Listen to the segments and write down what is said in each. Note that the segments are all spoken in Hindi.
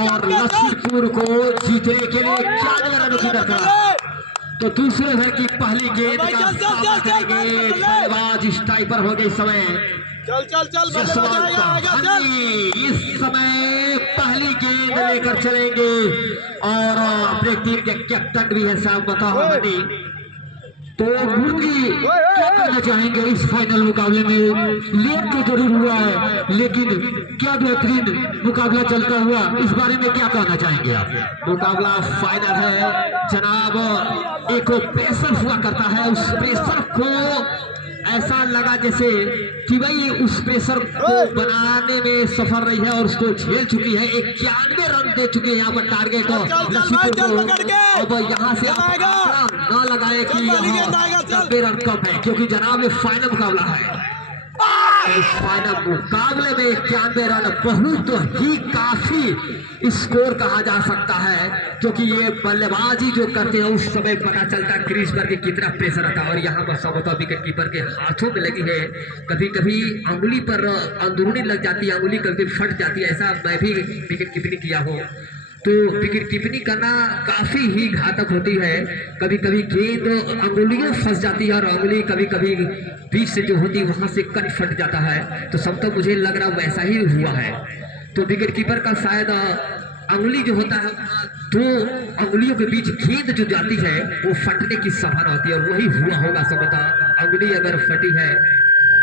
और लक्ष्मीपुर को जीतने के लिए 4 रनों की दरकार। तो दूसरे है कि पहली गेंद का सामना करेंगे बल्लेबाज स्ट्राइकर हो गए समय इस समय पहली गेंद लेकर चलेंगे और अपने टीम के कैप्टन भी है साहब बताओ तो गुरुजी क्या कहना चाहेंगे इस फाइनल मुकाबले में? लेट तो जरूर हुआ है लेकिन क्या बेहतरीन मुकाबला चलता हुआ, इस बारे में क्या कहना चाहेंगे आप? मुकाबला फाइनल है जनाब, एक प्रेशर हुआ करता है, उस प्रेशर को ऐसा लगा जैसे कि भाई उस प्रेशर को बनाने में सफल रही है और उसको झेल चुकी है। 91 रन दे चुके हैं यहाँ पर टारगेट लक्ष्मीपुर को। अब यहाँ से न लगाए कि 90 रन कम है क्योंकि जनाब ये फाइनल मुकाबला है। इस फाइनल मुकाबले में 91 रन बहुत ही काफी स्कोर कहा जा सकता है क्योंकि ये बल्लेबाजी जो करते हैं उस समय पता चलता है क्रीज पर कितना प्रेशर आता है। और यहाँ पर सबका विकेट कीपर के हाथों में लगी है, कभी कभी अंगुली पर अंदरूनी लग जाती है, अंगुली कभी फट जाती है। ऐसा मैं भी विकेट कीपिंग किया हूँ तो विकेट कीपिंग करना काफी ही घातक होती है। कभी कभी गेंद अंगुलियों फंस जाती है और अंगुली कभी कभी बीच से जो होती है वहां से कट फट जाता है। तो सब तो मुझे लग रहा वैसा ही हुआ है। तो विकेट कीपर का शायद अंगुली जो होता है 2 अंगुलियों के बीच गेंद जो जाती है वो फटने की संभावना होती है और वही हुआ होगा सबका। अंगुली अगर फटी है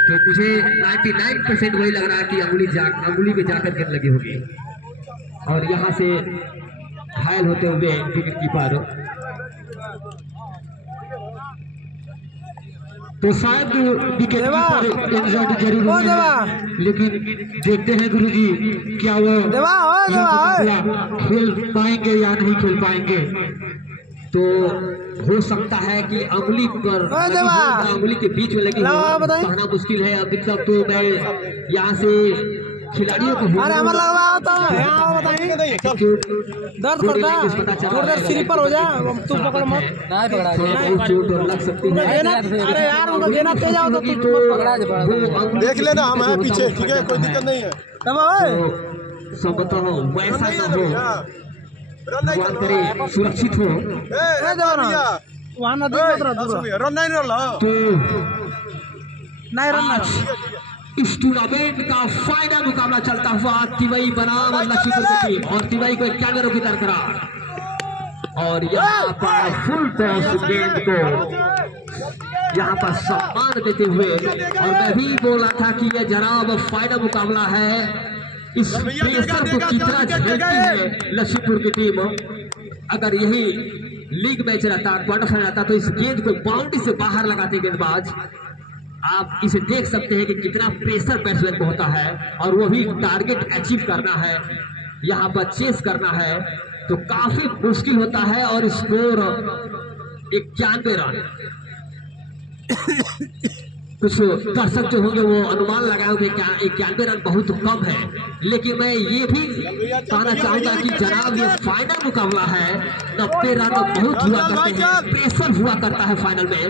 तो मुझे 99% वही लग रहा है कि अंगुली में जाकर गेंद लगी होगी और यहाँ से घायल होते हुए विकेट कीपर। तो शायद विकेट कीपर इंजर्ड जरूर है लेकिन देखते हैं गुरुजी क्या वो खेल पाएंगे या नहीं खेल पाएंगे। तो हो सकता है कि अंगुली पर अंगुली के बीच में लगी कहना मुश्किल है। अभी तक तो मैं यहाँ से खिलाड़ियों को दर्द करता है स्लीपर हो जाए तू पकड़ मत चोट और लग सकती है। अरे यार उनका गेना तेज आओ तो देख लेना, हम हैं पीछे, ठीक है, कोई दिक्कत नहीं है। सब बताओ वैसा ना हो, भगवान करे सुरक्षित हो। वहाँ नदी रन नहीं रन इस टूर्नामेंट का फाइनल मुकाबला चलता हुआ तिवई बनाम लक्ष्मीपुर की और तिवई को 91 रनों की दरकार और यहाँ पर फुल टॉस गेंद को यहाँ पर सम्मान देते हुए। और मैं भी बोला था कि यह जनाब फाइनल मुकाबला है, इस प्रेशर को कितना झेलती है लक्ष्मीपुर की टीम। अगर यही लीग मैच रहता, क्वार्टर फाइनल रहता तो इस गेंद को बाउंड्री से बाहर लगाते गेंदबाज। आप इसे देख सकते हैं कि कितना प्रेशर बैट्समैन को होता है और वो भी टारगेट अचीव करना है, यहाँ पर चेस करना है तो काफी मुश्किल होता है। और स्कोर 91 रन। कुछ दर्शक जो होंगे वो अनुमान लगाए होंगे 91 रन बहुत कम है, लेकिन मैं ये भी कहना चाहूंगा कि जनाब ये फाइनल मुकाबला है, 90 रन बहुत हुआ करते हैं, प्रेशर हुआ करता है फाइनल में।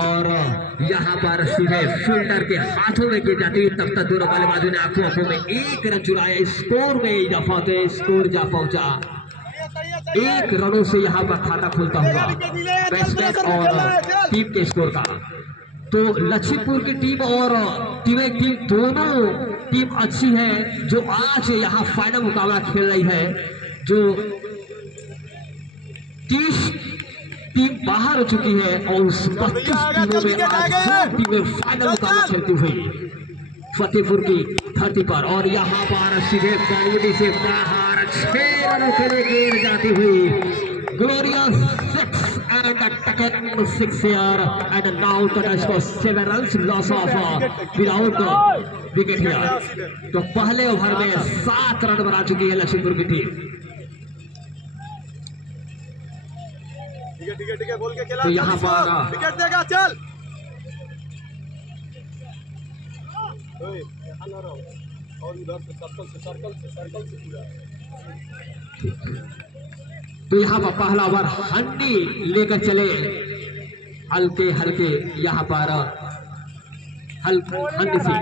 और यहाँ पर सीधे फील्डर के हाथों में गिर जाती है, तब तक दोनों बल्लेबाजों ने आंखों में 1 रन चुराया। स्कोर में इजाफा होते स्कोर जा पहुंचा 1 रनों से यहाँ पर खाता खुलता हुआ बैट्समैन और टीम के स्कोर का। तो लक्ष्मीपुर की टीम और तिवई टीम दोनों टीम अच्छी है जो आज यहाँ फाइनल मुकाबला खेल रही है। जो 30 टीम बाहर हो चुकी है और उस 32 टीमों में आज 2 टीमें फाइनल मुकाबला खेलती हुई फतेहपुर की धरती पर। और यहाँ पर सीधे बाउंड्री से बाहर 6 रनों के लिए गिर जाती हुई glorious 6 and a 6 here and now total score 7 runs loss of without wicket here। तो पहले ओवर में 7 रन बना चुकी है लक्ष्मीपुर की टीम। ठीक है बोल के खेला। तो यहाँ पर विकेट देगा, चल। और उधर से सर्कल से पूरा। तो यहाँ पर पहला ओवर हंडी लेकर चले, हल्के यहाँ पर हंडी से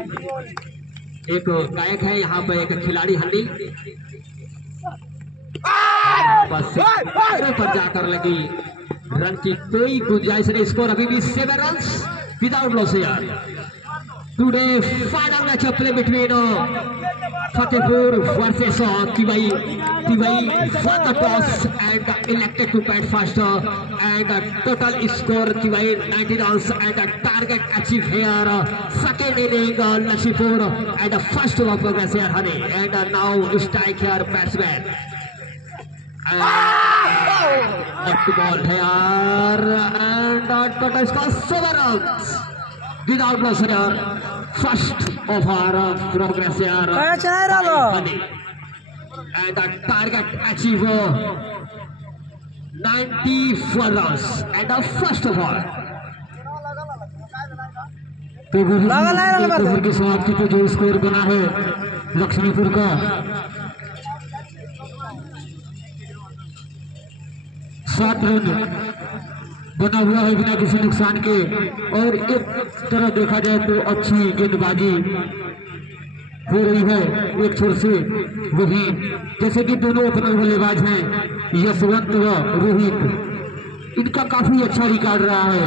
एक गायक है यहाँ पे, एक खिलाड़ी हल्दी बस पर जाकर लगी, रन की कोई गुंजाइश नहीं। स्कोर अभी भी 7 रन विदाउट लॉस यार। Today final match play between Fatehpur versus Tivai. Tivai won the toss and elected to bat first, and total score Tivai 90 runs and target achieved here. Second inning Lakshmipur and first over progress here Honey, and now strike here batsman. Next ball here and total score 7 runs without loss here. First over progress here. कया चला रहा And the target achieve 94 runs and the first over. Over की समाप्ति पे जो स्कोर बना है लक्ष्मीपुर का 7 रन बना हुआ है बिना किसी नुकसान के। और एक तरह देखा जाए तो अच्छी गेंदबाजी हो रही है एक छोर से। वही जैसे कि दोनों ओपनर बल्लेबाज हैं यशवंत व रोहित, इनका काफी अच्छा रिकॉर्ड रहा है।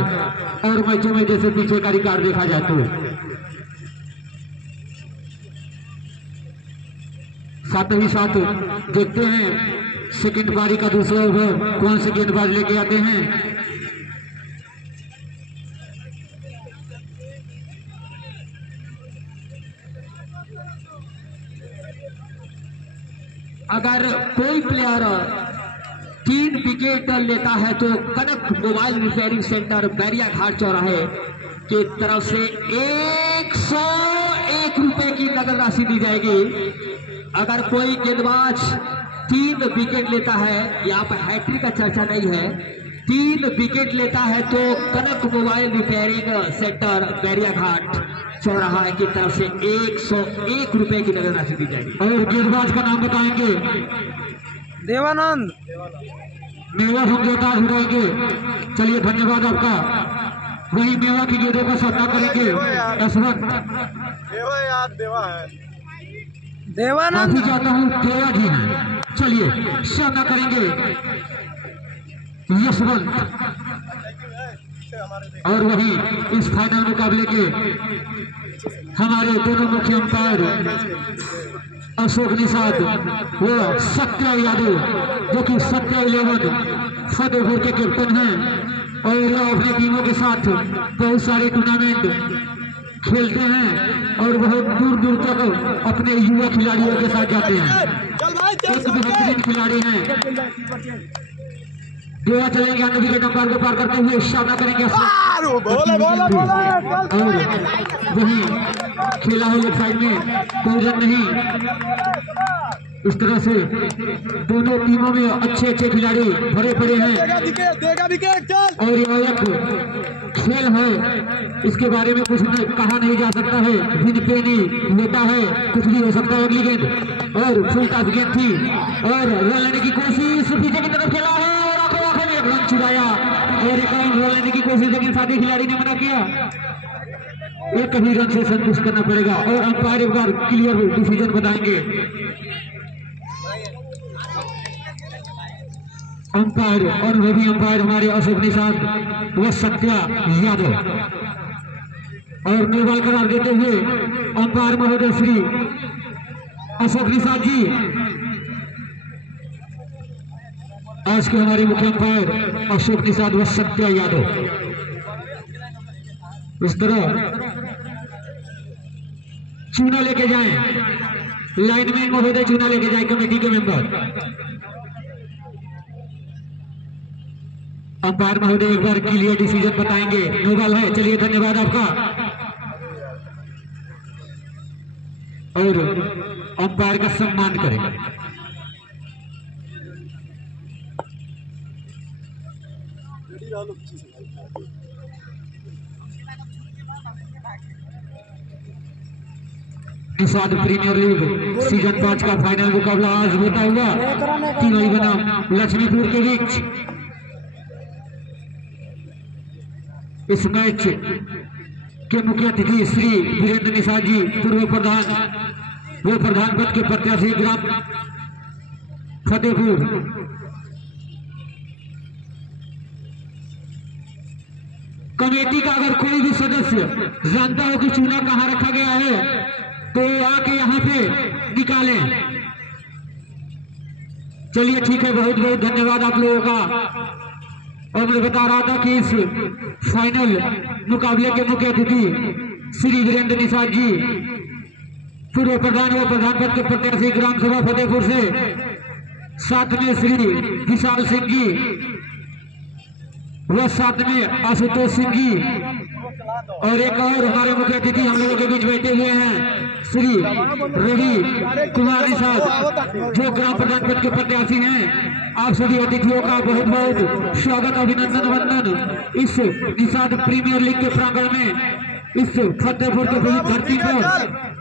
और मैचों में जैसे पीछे का रिकॉर्ड देखा जाए तो साथ ही साथ देखते हैं सेकंड पारी का दूसरा ओवर कौन से गेंदबाज लेके आते हैं। अगर कोई प्लेयर 3 विकेट लेता है तो कनक मोबाइल रिपेयरिंग सेंटर बैरिया घाट चौराहे की तरफ से 101 रुपए की नगद राशि दी जाएगी। अगर कोई गेंदबाज 3 विकेट लेता है, यहाँ पर हैट्रिक का चर्चा नहीं है, 3 विकेट लेता है तो कनक मोबाइल रिपेयरिंग सेंटर बैरिया घाट चौराहा की तरफ से 101 रुपए की नगद राशि दी जाएगी। और गेंदबाज का नाम बताएंगे देवानंद मेवा समझौता उड़ाएंगे। चलिए धन्यवाद आपका। वही मेवा की गेंदों का सामना करेंगे यशवंत। देवानंद काफी चाहता हूँ देवा जी हैं। चलिए सामना करेंगे यशवंत। और वही इस फाइनल मुकाबले के हमारे दोनों मुख्य अंपायर अशोक निषाद व सत्या यादव, जो कि सत्या 11 फतेहपुर के कैप्टन हैं और यह अपनी टीमों के साथ बहुत सारे टूर्नामेंट खेलते हैं और बहुत दूर दूर तक अपने युवा खिलाड़ियों के साथ जाते हैं। एक बेहतरीन खिलाड़ी हैं। गोवा चलेंगे अन्य विकेट अंपायर को पार करते हुए सामना करेंगे और वही खेला है लेफ्ट साइड में, कोई रन नहीं। इस तरह से दोनों टीमों में अच्छे अच्छे खिलाड़ी भरे पड़े हैं और यह एक खेल है, इसके बारे में कुछ कहा नहीं जा सकता है। बिन पे नहीं लेता है, कुछ भी हो सकता है। अगली गेंद और फुल टॉस गेंद थी और रन लेने की कोशिश पीछे की तरफ खेला है और आंखों आंखों में रन चुराया और एक रन लेने की कोशिश लेकिन साथी खिलाड़ी ने मना किया। एक ही रन से संतुष्ट करना पड़ेगा और अंपायर एक बार क्लियर डिसीजन बताएंगे। अंपायर और अनुभवी अंपायर हमारे अशोक निषाद व सत्या यादव और निर्बल करार देते हुए अंपायर महोदय श्री अशोक निषाद जी। आज के हमारे मुख्य अंपायर अशोक निषाद व सत्या यादव। इस तरह चूना लेके जाएं, लाइनमैन महोदय चूना लेके जाए कमेटी के मेंबर। अंपायर महोदय एक बार क्लियर डिसीजन बताएंगे। नोबल है, चलिए धन्यवाद आपका। और अंपायर का सम्मान करें। निषाद प्रीमियर लीग सीजन 5 का फाइनल मुकाबला आज होता हुआ टीम बनाम लक्ष्मीपुर के बीच। इस मैच के मुख्य अतिथि श्री वीरेंद्र निषाद जी, पूर्व प्रधान वो प्रधान पद के प्रत्याशी ग्राम फतेहपुर कमेटी का अगर कोई भी सदस्य जानता हो कि चूना कहाँ रखा गया है तो आके यहाँ पे निकालें। चलिए ठीक है, बहुत बहुत धन्यवाद आप लोगों का। और मैं बता रहा था कि इस फाइनल मुकाबले के मुख्य अतिथि श्री वीरेंद्र निषाद जी, पूर्व प्रधान व प्रधान पद के प्रत्याशी ग्राम सभा फतेहपुर से, साथ में श्री विशाल सिंह जी व साथ में आशुतोष सिंह जी, और एक और हमारे मुख्य अतिथि हम लोगों के बीच बैठे हुए हैं श्री रवि कुमार निषाद, जो ग्राम प्रधान पद के प्रत्याशी हैं। आप सभी अतिथियों का बहुत बहुत स्वागत, अभिनंदन, वंदन इस निषाद प्रीमियर लीग के प्रांगण में, इस फतेहपुर के धरती पर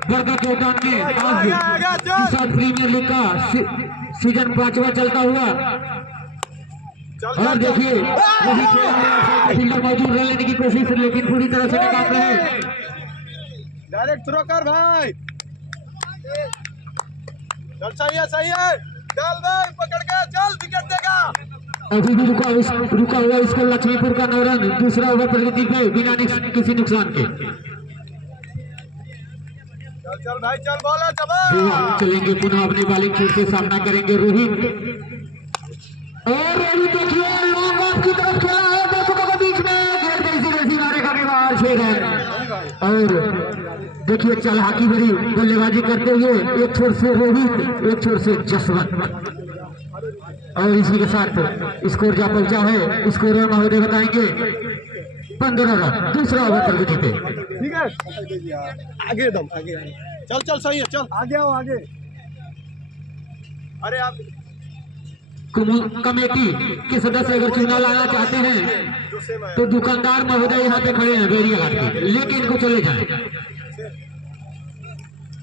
बरका के उद्यान में आज निषाद प्रीमियर लीग का सीजन 5वां चलता हुआ। और देखिए वही फील्डर मौजूद रह लेने की कोशिश, लेकिन पूरी तरह से नाकाम रहे। डायरेक्ट थ्रो कर भाई, चल सही है, चल भाई पकड़ के चल, विकेट देगा। अभी भी रुका हुआ इसको लक्ष्मीपुर का 9 रन, दूसरा ओवर प्रगति पे बिना किसी नुकसान के। चल भाई चल, बॉलर जबरदस्त चलेंगे पुनः अपनी बॉलिंग छोड़ के सामना करेंगे रोहित। और रोहित देखिए लॉन्ग ऑफ की तरफ खेला है, दर्शकों के बीच में गेंद कैसी मारेगा भी बाहर 6 रन। और देखिए चालाकी भरी बल्लेबाजी करते हुए एक छोर से रोहित, एक छोर से जसवंत, और इसी के साथ स्कोर जा पहुंचा है। स्कोर महोदय बताएंगे 15 रन, दूसरा ओवर प्रगति पे। ठीक है, आगे दम आगे, चल सही है, चल आगे आओ आगे। अरे आप कमेटी के सदस्य अगर चुनाव लाना चाहते हैं तो दुकानदार महोदय यहाँ पे खड़े हैं बेरिया घाट पे, लेके इनको चले जाएं।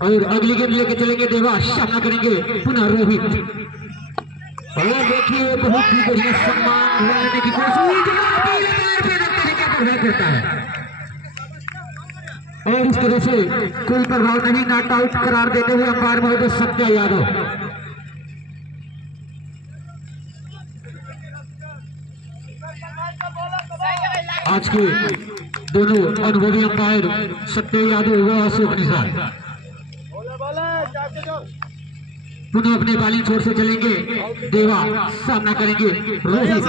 और अगली गेम लेके चलेंगे देवा, सामना करेंगे पुनः रोहित। और देखिए बहुत ही बढ़िया सम्मान लेने की कोशिश करता है, और इस तरह से कोई प्रभाव नहीं, नॉट आउट करार देते हुए अंपायर महोदय सत्या यादव। आज के दोनों अनुभवी अंपायर सत्य यादव व अशोक निषाद पुनः अपने बॉलिंग छोर से चलेंगे देवा, सामना करेंगे रोहित।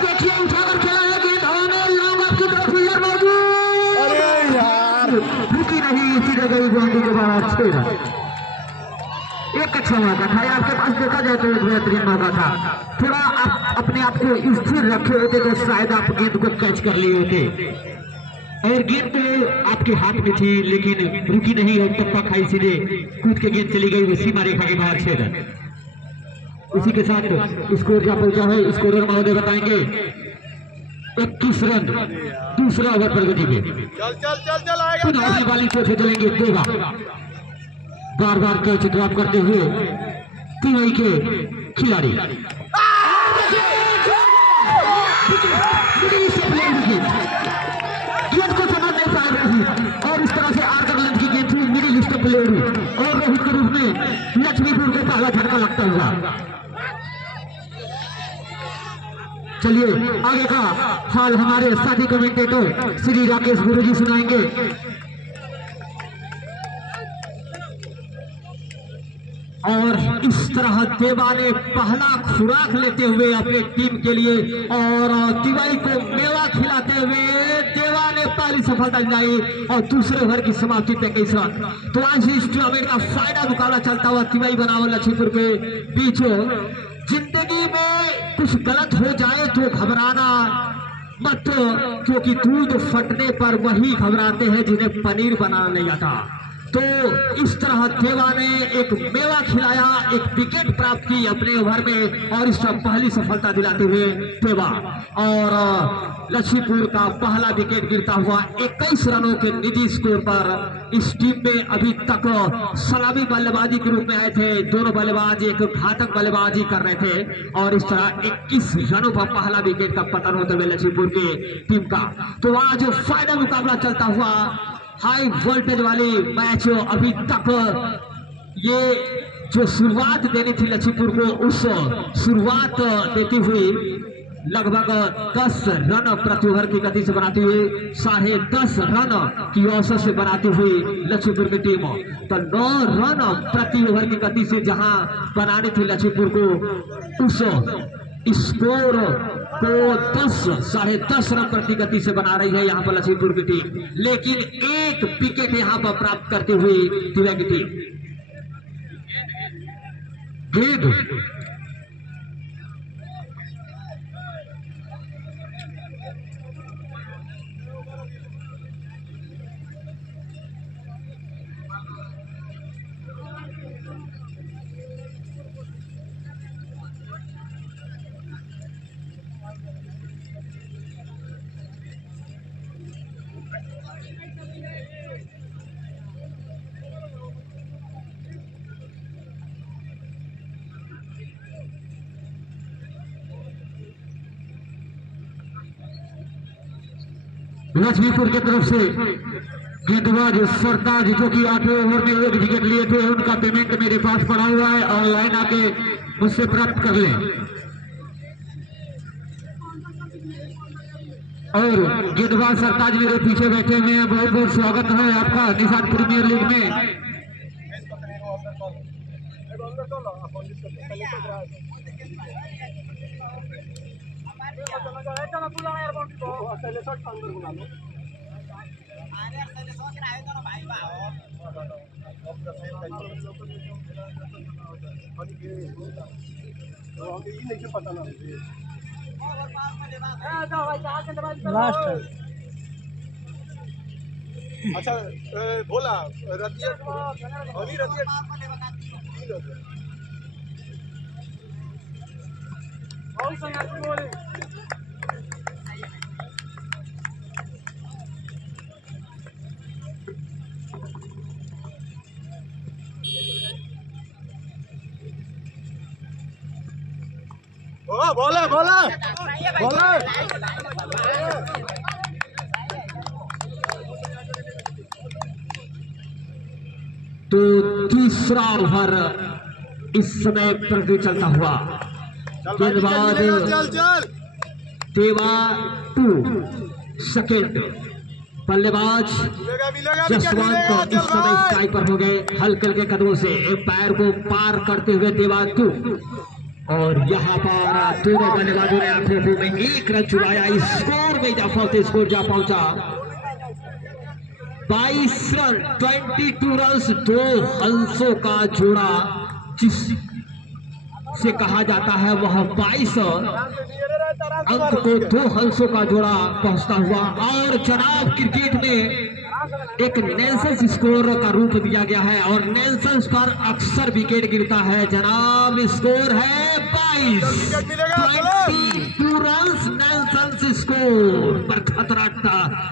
देखिए उठाकर खेला है गेंद हवा में, लॉन्ग ऑफ की तरफ फील्डर मौजूद, अरे यार रुकी नहीं, सीधे गई बाउंड्री के बाद 6 रन। एक अच्छा मौका था आपके पास, देखा जाए तो एक बेहतरीन मौका था। थोड़ा आप अपने आप को स्थिर रखे होते तो शायद आप गेंद को कैच कर लिए होते, और गेंद तो आपके हाथ में थी लेकिन रुकी नहीं और टप्पा खाई, सीधे कूद के गेंद चली गई सीमा रेखा के बाहर 6 रन। इसी के साथ स्कोर जा पहुंचा है, स्कोरर महोदय बताएंगे 21 रन, दूसरा ओवर प्रगति में। पुनः अपनी बॉलिंग छोड़ चलेंगे देवा, बार बार कैच ड्रॉप करते हुए तिवारी के खिलाड़ी। गेंद को समझ नहीं पा रही, और इस तरह से आर्कर लेंथ की गेंद थी, मिडिल स्टेप लेडी, और रोहित के रूप में लक्ष्मीपुर को पहला झटका लगता हुआ। चलिए आगे का हाल हमारे साथी कमेंटेटर श्री राकेश गुरुजी सुनाएंगे। और इस तरह देवा ने पहला खुराक लेते हुए अपने टीम के लिए और तिवारी को मेवा खिलाते हुए देवा ने पहली सफलता दिलाई, और दूसरे ओवर की समाप्ति पे 21 रन। तो आज इस टूर्नामेंट का फाइनल मुकाबला चलता हुआ तिवारी बनाम लक्ष्मीपुर के बीच। जिंदगी में कुछ गलत हो जाए तो घबराना मत, क्योंकि दूध फटने पर वही घबराते हैं जिन्हें पनीर बनाना नहीं आता। तो इस तरह देवा ने एक मेवा खिलाया, एक विकेट प्राप्त की अपने ओवर में और इस पहली सफलता दिलाते हुए देवा। और लक्ष्मीपुर का पहला विकेट गिरता हुआ 21 रनों के निजी स्कोर पर। इस टीम में अभी तक सलामी बल्लेबाजी के रूप में आए थे, दोनों बल्लेबाज एक घातक बल्लेबाजी कर रहे थे और इस तरह 21 रनों पर पहला विकेट का पतन होते हुए लक्ष्मीपुर की टीम का। तो वहां जो फाइनल मुकाबला चलता हुआ हाई वोल्टेज वाली मैच, अभी तक ये जो शुरुआत देनी थी लक्ष्मीपुर को, उस शुरुआत देती हुई लगभग 10 रन प्रति ओवर की गति से बनाती हुई 10.5 रन की औसत से बनाती हुई लक्ष्मीपुर की टीम, तो 9 रन प्रति ओवर की गति से जहां बनानी थी लक्ष्मीपुर को, उस स्कोर को 10.5 रन प्रति गति से बना रही है यहाँ पर लक्ष्मीपुर की टीम। लेकिन एक विकेट यहाँ पर प्राप्त करती हुई दिव्या की टीम। गेंद लक्ष्मीपुर की तरफ से गेंदबाज सरताज जो कि 8वें ओवर में 1 विकेट लिए थे, उनका पेमेंट मेरे पास पड़ा हुआ है, ऑनलाइन आके मुझसे प्राप्त कर लें। और गेंदबाज सरताज मेरे पीछे बैठे हुए हैं, बहुत बहुत स्वागत है आपका निशान प्रीमियर लीग में। लास्ट अच्छा बोला रतिया अभी रतिया बोला बोला बोला तो तीसरा ओवर इस समय प्रगति चलता हुआ। गेंदबाज देवा 2 सेकेंड, बल्लेबाज जसवंत इस समय स्ट्राइक पर हो गए हल्के हल्के कदमों से एम्पायर को पार करते हुए देवा 2। और यहाँ पर दोनों बल्लेबाजों ने आखिरी में 1 रन चुराया, स्कोर में इजाफा होते स्कोर जा पहुंचा 22 रन, 22 रन, 2 हंसों का जोड़ा जिसे कहा जाता है वह 22 अंक को 2 हंसों का जोड़ा पहुंचता हुआ। और जनाब क्रिकेट में एक नेल्सन स्कोर का रूप दिया गया है और नेल्सन पर अक्सर विकेट गिरता है। जनाब स्कोर है 22 रन नेल्सन स्कोर पर खतरा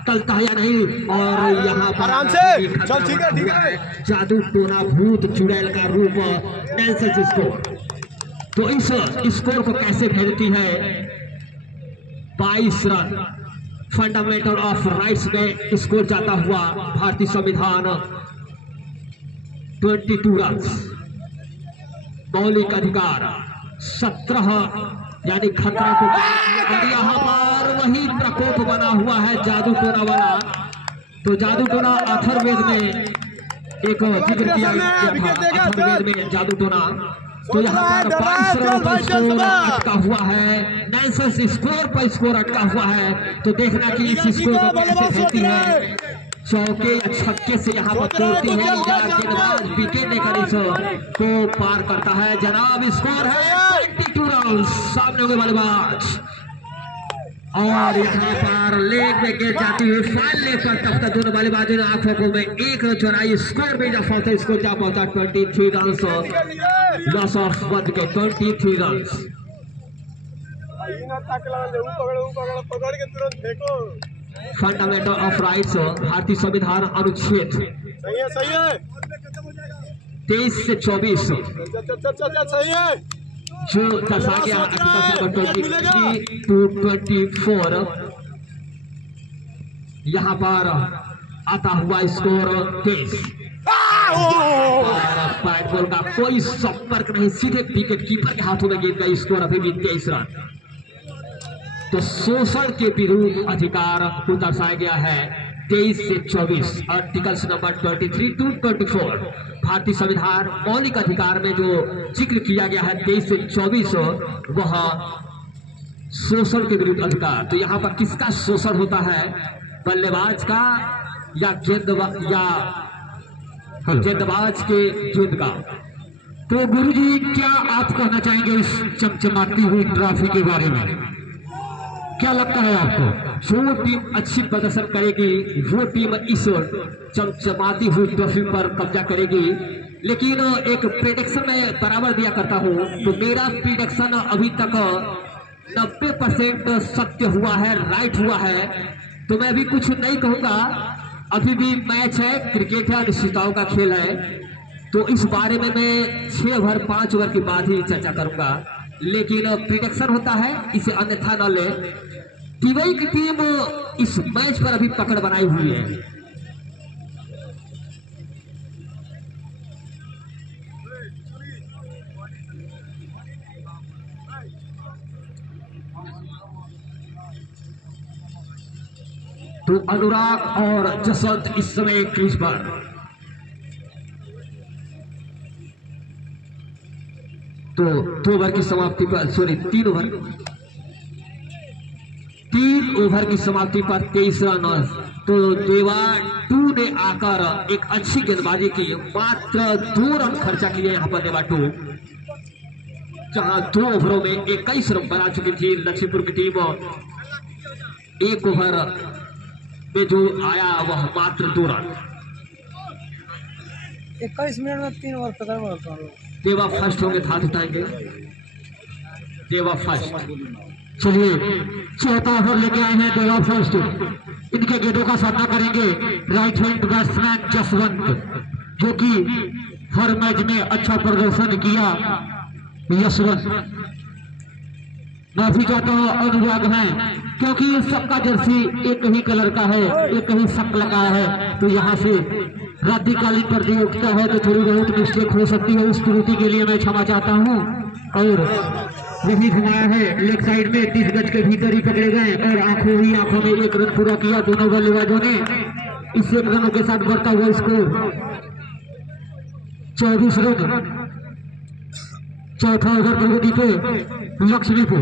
टलता है या नहीं। और यहाँ पर आराम से चल, ठीक है जादू टोना भूत चुड़ैल का रूप नेल्सन स्कोर। तो इस स्कोर को कैसे भेजती है 22 रन फंडामेंटल ऑफ राइट्स में स्कोर जाता हुआ भारतीय संविधान 22 रन मौलिक अधिकार 17 यानी खतरा को। और यहाँ पर वही प्रकोप बना हुआ है जादू टोना वाला। तो जादू टोना अथर्ववेद में एक जिक्र किया गया था, अथर्ववेद में जादू टोना। तो यहाँ पर 22 रन पर स्कोर अटका हुआ है, नेल्सन स्कोर पर स्कोर अटका हुआ है। तो देखना कि इस स्कोर को कैसे खेलती है, चौके या छक्के से यहाँ पर तोड़ती है या गेंदबाज विकेट लेकर इस को पार करता है। जनाब स्कोर है 22 रन, सामने होंगे बल्लेबाज और यहाँ पर लेग में गिर जाती हुई फाइल लेग पर तब तक दोनों बल्लेबाजों ने आंखों को में एक रन चुराई। स्कोर में इजाफा होता है, स्कोर जा पहुंचा 23 run. Loss of 1 wicket, 23 run. Fundamental of rights भारतीय संविधान अनुच्छेद सही है 23 से 24 सही है जो दर्शा गया आर्टिकल नंबर 23 to 24। यहाँ पर आता हुआ स्कोर 23। बैट बॉल का कोई संपर्क नहीं, सीधे विकेट कीपर के हाथों में गिर गई। स्कोर अभी भी 23 रन। तो शोषण के विरुद्ध अधिकार को दर्शाया गया है 23 से 24, आर्टिकल्स नंबर 23 to 24। भारतीय संविधान मौलिक अधिकार में जो जिक्र किया गया है 23 से 24, वह शोषण के विरुद्ध अधिकार। तो यहाँ पर किसका शोषण होता है, बल्लेबाज का या गेंदबाज के गेंद का? तो गुरुजी क्या आप कहना चाहेंगे इस चमचमाती हुई ट्रॉफी के बारे में? क्या लगता है आपको? जो टीम अच्छी प्रदर्शन करेगी वो टीम इस चमचमाती हुई ट्रॉफी पर कब्जा करेगी। लेकिन एक प्रेडिक्शन में बराबर दिया करता हूं, तो मेरा प्रेडिक्शन अभी तक 90% सत्य हुआ है, राइट हुआ है। तो मैं अभी कुछ नहीं कहूंगा, अभी भी मैच है, क्रिकेट है, अनिश्चितताओं का खेल है। तो इस बारे में मैं 6 ओवर 5 ओवर के बाद ही चर्चा करूंगा। लेकिन प्रेडिक्शन होता है, इसे अन्यथा न ले। टीवाई की टीम इस मैच पर अभी पकड़ बनाई हुई है। तो अनुराग और जसवंत इस समय क्रीज पर। तो 2 ओवर की समाप्ति पर, सॉरी 3 ओवर की समाप्ति पर 23 रन। तो देवा 2 ने आकर एक अच्छी गेंदबाजी की, मात्र 2 रन खर्चा किए यहाँ पर देवा 2, जहां 2 ओवरों में 21 रन बना चुकी थी लक्ष्मीपुर की टीम। 1 ओवर में जो आया वह मात्र 2 रन। 21 मिनट में 3 ओवर पकड़ मारता हूँ। देवा फर्स्ट होंगे, हाथ उठाएंगे। देवा फर्स्ट। चलिए, चौथा ओवर लेके आए हैं देवा फर्स्ट। इनके गेंदों का सामना करेंगे राइट हैंड बैट्समैन जसवंत, जो कि हर मैच में अच्छा प्रदर्शन किया। यशवंत, माफी चाहता हूँ, अनुराग हैं, क्योंकि सबका जर्सी एक ही कलर का है, एक ही शक्ल का है। तो यहाँ से रात्रिकालीन प्रतियोगिता है, तो थोड़ी बहुत मिस्टेक हो सकती है। उस त्रुटि के लिए मैं क्षमा चाहता हूँ। और वही घुमाया है लेग साइड में, 30 गज के भीतर ही पकड़े गए और आंखों ही आंखों में 1 रन पूरा किया दोनों बल्लेबाजों ने। इस 1 रनों के साथ बढ़ता हुआ स्कोर 24 रन। चौथा ओवर प्रगति पे लक्ष्मीपुर।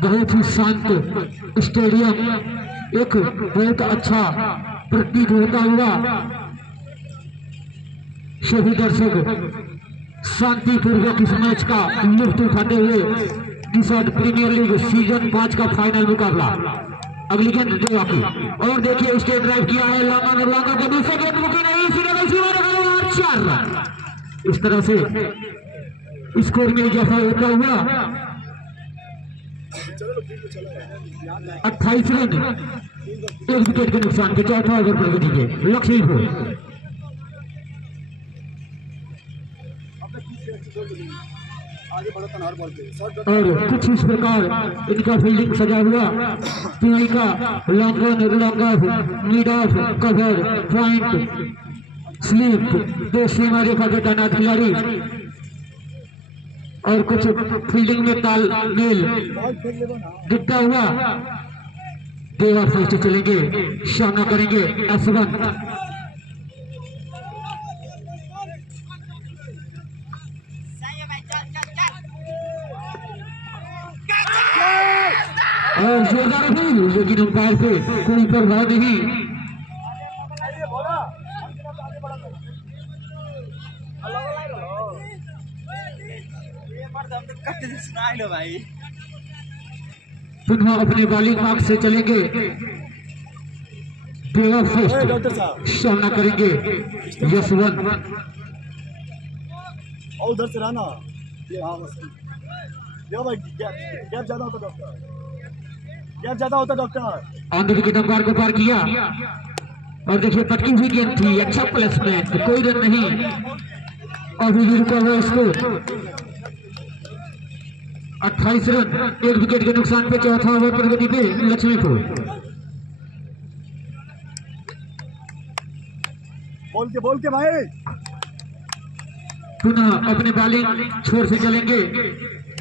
बहुत ही शांत स्टेडियम, एक बहुत अच्छा प्रतीत होता हुआ। सभी दर्शक शांतिपूर्वक इस मैच का लुत्फ उठाते हुए निषाद प्रीमियर लीग सीजन 5 का फाइनल मुकाबला। अगली गेंद देवा की, और देखिए स्टेट ड्राइव किया है लांगा को, दूसरे गेंद मुकी नहीं, सीधे 4 रन। इस तरह से स्कोर में इजाफा होता हुआ 28 रन 1 विकेट के नुकसान के। चौथा ओवर प्रगति के लक्ष्मीपुर। और कुछ इस प्रकार इनका फील्डिंग सजा हुआ। पीढ़ी का long off, mid of, cover, point, sleep, 2 सीमा रेखा के तैनात खिलाड़ी और कुछ फील्डिंग में तालमेल दिखता हुआ। देवा फर्स्ट चलेंगे, सामना करेंगे यशवंत। और जोरदार अपील, लेकिन अंपायर पे कोई प्रभाव नहीं। भाई पुनः अपने बॉलिंग मार्क से चलेंगे। डॉक्टर साहब सामना करेंगे यशवंत। और उधर से रहना ये। हाँ बस यो भाई गैप ज्यादा होता डॉक्टर, गैप ज्यादा होता doctor. On the wicket umpire को पार किया और देखिए पटकी हुई गेंद थी, अच्छा प्लेसमेंट, कोई रन नहीं। अभी भी रुका हुआ स्कोर 28 रन, 1 विकेट के नुकसान पे चौथा ओवर प्रगति पे लक्ष्मीपुर। बोल के भाई पुनः अपने बॉलिंग छोर से चलेंगे।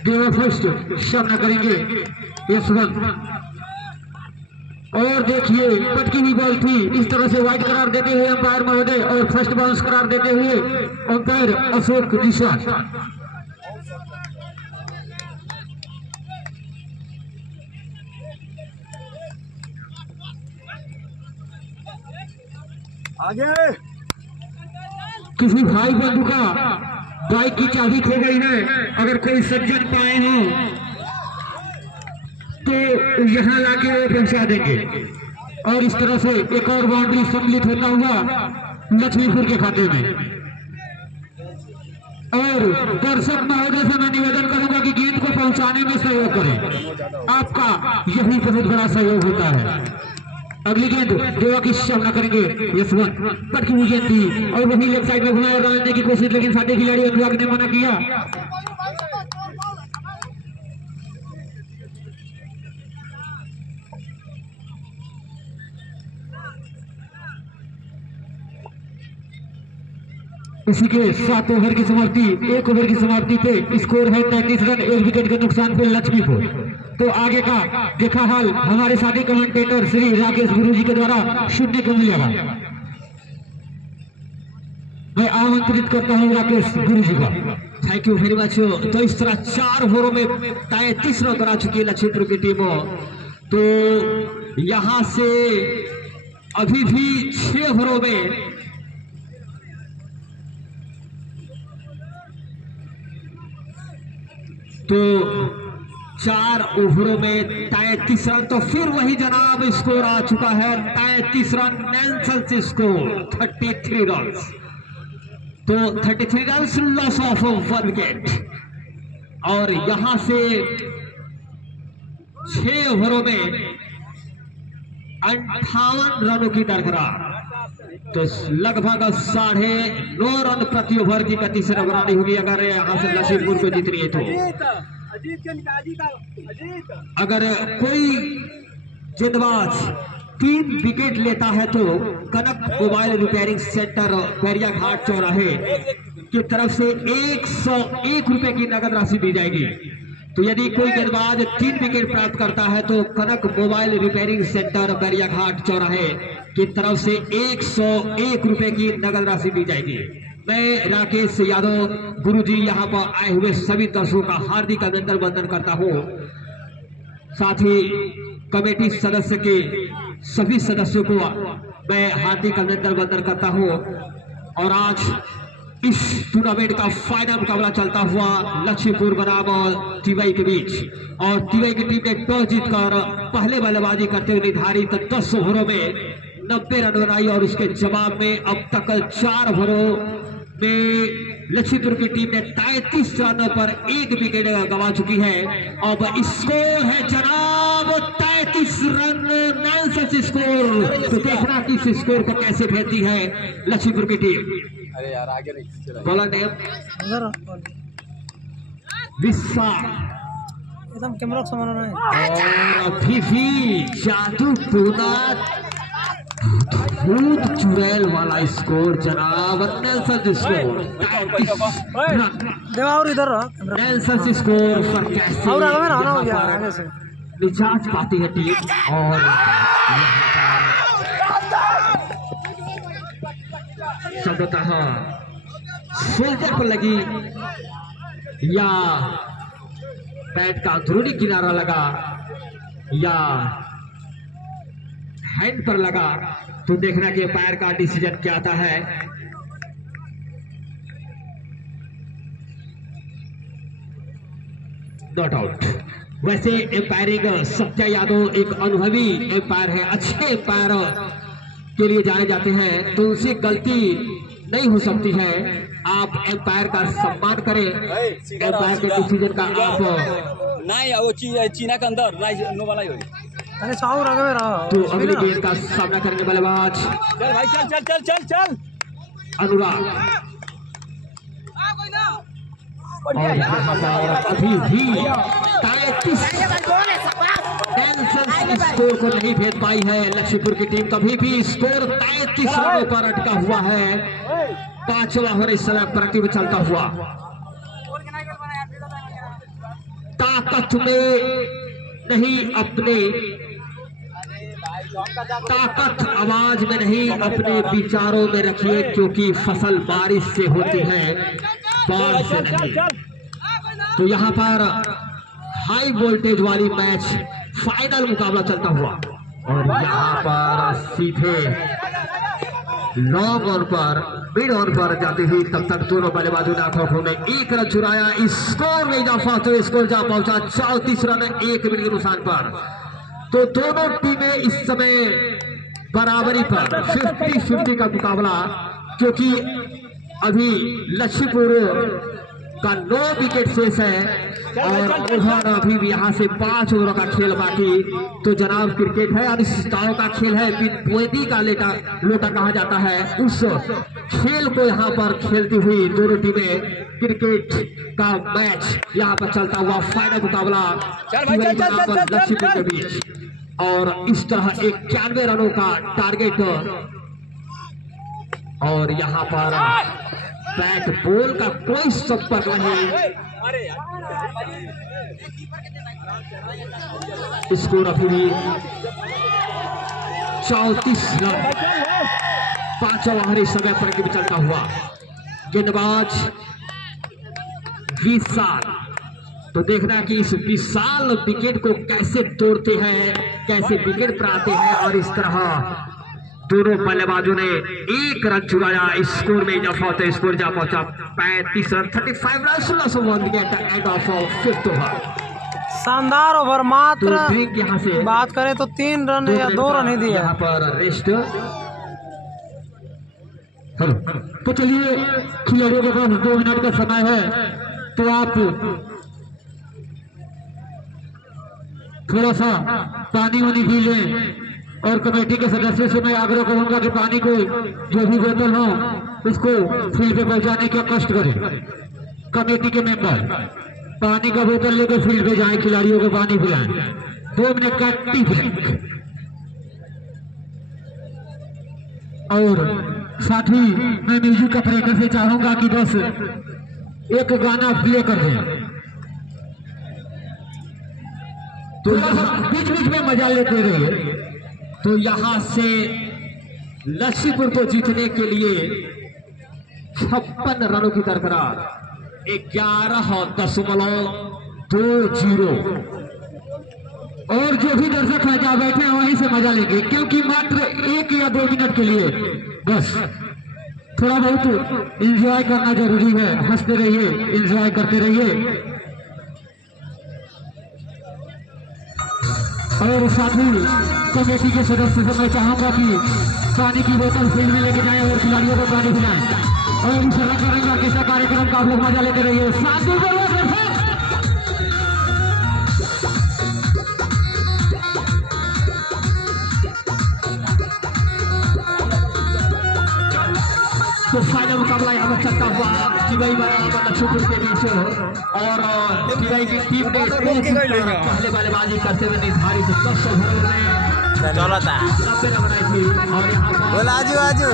देवा फर्स्ट, सामना करेंगे यशवंत। और देखिए पटकी हुई बॉल थी, इस तरह से वाइड करार देते हुए अंपायर महोदय और फर्स्ट बाउंस करार देते हुए अंपायर अशोक दिशा। आगे किसी भाई बंधु का बाइक की चाबी खो गई है, अगर कोई सज्जन पाए हो तो यहाँ लाके वो पहुंचा देंगे। और इस तरह से एक और बाउंड्री सम्मिलित होता हुआ लक्ष्मीपुर के खाते में। और दर्शक महोदय से मैं निवेदन करूंगा कि गेंद को पहुंचाने में सहयोग करें, आपका यही बहुत बड़ा सहयोग होता है। अगली गेंद देवा की सामना करेंगे यशवंत। पटकी हुई गेंद थी और वही लेग साइड में घुमाया डालने की कोशिश, लेकिन साथी खिलाड़ी अनुराग ने मना किया। इसी के 7 ओवर की समाप्ति, 1 ओवर की समाप्ति पे स्कोर है 33 रन, 1 विकेट के नुकसान पे लक्ष्मीपुर। तो आगे का देखा हाल हमारे साथी कमेंटेटर श्री राकेश गुरुजी के द्वारा सुनने को मिलेगा। मैं आमंत्रित करता हूं राकेश गुरुजी का। Thank you very much. तो इस तरह 4 ओवरों में 33 रन करा चुकी है लक्ष्मीपुर की टीम। तो यहां से अभी भी 6 ओवरों में तो 4 ओवरों में 33 रन। तो फिर वही जनाब स्कोर आ चुका है 33 रन। Nelson score 33 run. तो 33 रन लॉस ऑफ 1 विकेट। और यहां से 6 ओवरों में 58 रनों की दरकिनार। तो लगभग 9.5 रन प्रति ओवर की गति से रवाना होगी अगर यहां से लक्ष्मीपुर को जीतनी है। तो अगर कोई गेंदबाज 3 विकेट लेता है तो कनक मोबाइल रिपेयरिंग सेंटर बैरिया घाट चौराहे की तरफ से 101 रुपए की नगद राशि दी जाएगी। तो यदि कोई गेंदबाज 3 विकेट प्राप्त करता है तो कनक मोबाइल रिपेयरिंग सेंटर बैरिया घाट चौराहे की तरफ से 101 रुपए की नगद राशि दी जाएगी। मैं राकेश यादव गुरुजी यहां पर आए हुए सभी दर्शकों का हार्दिक अभिनंदन वंदन करता हूं। साथ ही कमेटी सदस्य के सभी सदस्यों को मैं हार्दिक अभिनंदन वंदन करता हूं। और आज इस टूर्नामेंट का फाइनल मुकाबला चलता हुआ लक्ष्मीपुर बनाम टीवाई के बीच। और टीवाई की टीम ने टॉस जीतकर पहले बल्लेबाजी करते हुए निर्धारित 10 ओवरों में 90 रन बनाई। और उसके जवाब में अब तक 4 ओवरों में लक्ष्मीपुर की टीम ने 33 रनों पर 1 विकेट गंवा चुकी है। अब स्कोर है जनाब 33 रन नेल्सन स्कोर। तो देखना कि इस स्कोर को कैसे भेजती है लक्ष्मीपुर की टीम। अरे यार आगे नहीं बॉलर नेम विस्सा। एकदम कैमरा सामान है। और अभी भी जादू टूना भूत चुड़ैल वाला स्कोर जनाब नेल्सन स्कोर 33 रन। देवा और इधर रहो। नेल्सन स्कोर पर कैसे और आगे में रहना हो गया आगे से मिजाज पाती है टीम। और संभवतः शोल्डर पर लगी या बैट का अंदरूनी किनारा लगा या हैंड पर लगा। तो देखना कि पैर का डिसीजन क्या आता है। Not out. वैसे एम्पायरिंग सत्या यादव एक अनुभवी एम्पायर है, अच्छे एम्पायर के लिए जाने जाते हैं, तो उनसे गलती नहीं हो सकती है। आप एम्पायर का सम्मान करें, एम्पायर के डिसीजन का आप नहीं वो चीना के अंदर नहीं नो वाला ही अरे साहू रंग में रहा तो अगली गेंद का सामना करेंगे बल्लेबाज चल भाई चल चल चल चल चल अनुराग। और यहाँ पर अभी भी 33 स्कोर को नहीं भेज पाई है लक्ष्मीपुर की टीम, तभी भी स्कोर 33 रनों पर अटका हुआ है। 5वां ओवर इस समय प्रगति में चलता हुआ, ताकत में नहीं अपने ताकत आवाज में नहीं अपने विचारों में रखिए, क्योंकि फसल बारिश से होती है, बाढ़ से नहीं। तो यहाँ पर हाई वोल्टेज वाली मैच फाइनल मुकाबला चलता हुआ, और यहाँ पर सीधे लॉन्ग ऑन पर मिड ऑन पर जाते ही तब तक दोनों बल्लेबाजों ने आंखों में 1 रन चुराया। इस स्कोर में इजाफा, तो स्कोर जा पहुंचा 34 रन 1 मिनट के नुकसान पर। तो दोनों टीमें इस समय बराबरी पर 50-50 का मुकाबला, क्योंकि अभी लक्ष्मीपुर का 9 विकेट शेष है और ओवर अभी भी यहाँ से 5 ओवरों का खेल बाकी। तो जनाब क्रिकेट है, अनिश्चितताओं का खेल है, बोदी का लोटा कहा जाता है। उस खेल को यहाँ पर खेलती हुई दोनों टीमें, क्रिकेट का मैच यहाँ पर चलता हुआ फाइनल मुकाबला लक्ष्मीपुर के बीच, और इस तरह 91 रनों का टारगेट। और यहाँ पर बैट बॉल का कोई संपर्क नहीं, स्कोर अभी भी 34 रन। 5वां ओवर इस समय पर चलता हुआ, गेंदबाज विशाल। तो देखना कि इस विशाल विकेट को कैसे तोड़ते हैं, कैसे विकेट पर आते हैं। और इस तरह दोनों बल्लेबाजों ने 1 रन चुराया, स्कोर में इजाफा होता है, स्कोर जा पहुंचा 35 run 35 run 16 wicket end of 5th over. शानदार ओवर, मात्र तो यहाँ से बात करें तो 3 रन या 2 रन ही दिए। यहाँ पर रेस्ट। तो चलिए खिलाड़ियों के पास 2 मिनट का समय है, तो आप थोड़ा सा पानी वानी पी लें। और कमेटी के सदस्यों से मैं आग्रह करूंगा कि पानी को जो भी बोतल हो उसको फील्ड पे पहुंचाने का कष्ट करें। कमेटी के मेंबर पानी का बोतल लेकर फील्ड पे जाएं, खिलाड़ियों को पानी पिलाएं। 2 मिनट का टी ब्रेक। और साथ ही मैं म्यूजिक ऑपरेटर से चाहूंगा कि बस एक गाना प्ले कर दें, तो बीच बीच में मजा लेते रहिए। तो यहाँ से लक्ष्मीपुर को जीतने के लिए 56 रनों की दरकरार 11.20। और जो भी दर्शक है जहाँ बैठे हैं वहीं से मजा लेंगे, क्योंकि मात्र 1 या 2 मिनट के लिए बस थोड़ा बहुत एंजॉय करना जरूरी है। हंसते रहिए, एंजॉय करते रहिए। और साथ ही कमेटी के सदस्य से मैं चाहूंगा कि पानी की बोतल फील्ड में लेके जाएं और खिलाड़ियों को पानी पिलाएं। और इस तरह करेंगे कैसा कार्यक्रम का आप लोग मजा लेते रहिए। तो फाइनल मुकाबला यहाँ पर चलता हुआ टिवाई बराबर लक्ष्मीपुर के बीच, और टिवाई की टीम ने पहले बल्लेबाजी करते हुए निर्धारित 10 ओवर में 90 रन बनाई थी। और यहाँ पर आजू आजू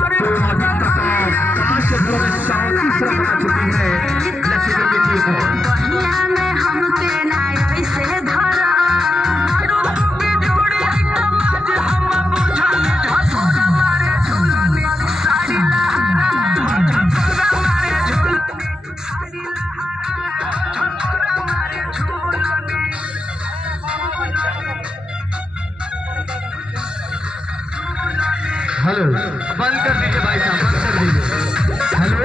5 ओवर में 34 रन बना चुकी है लक्ष्मीपुर की टीम। हेलो, बंद कर दीजिए भाई साहब, बंद कर दीजिए। हेलो,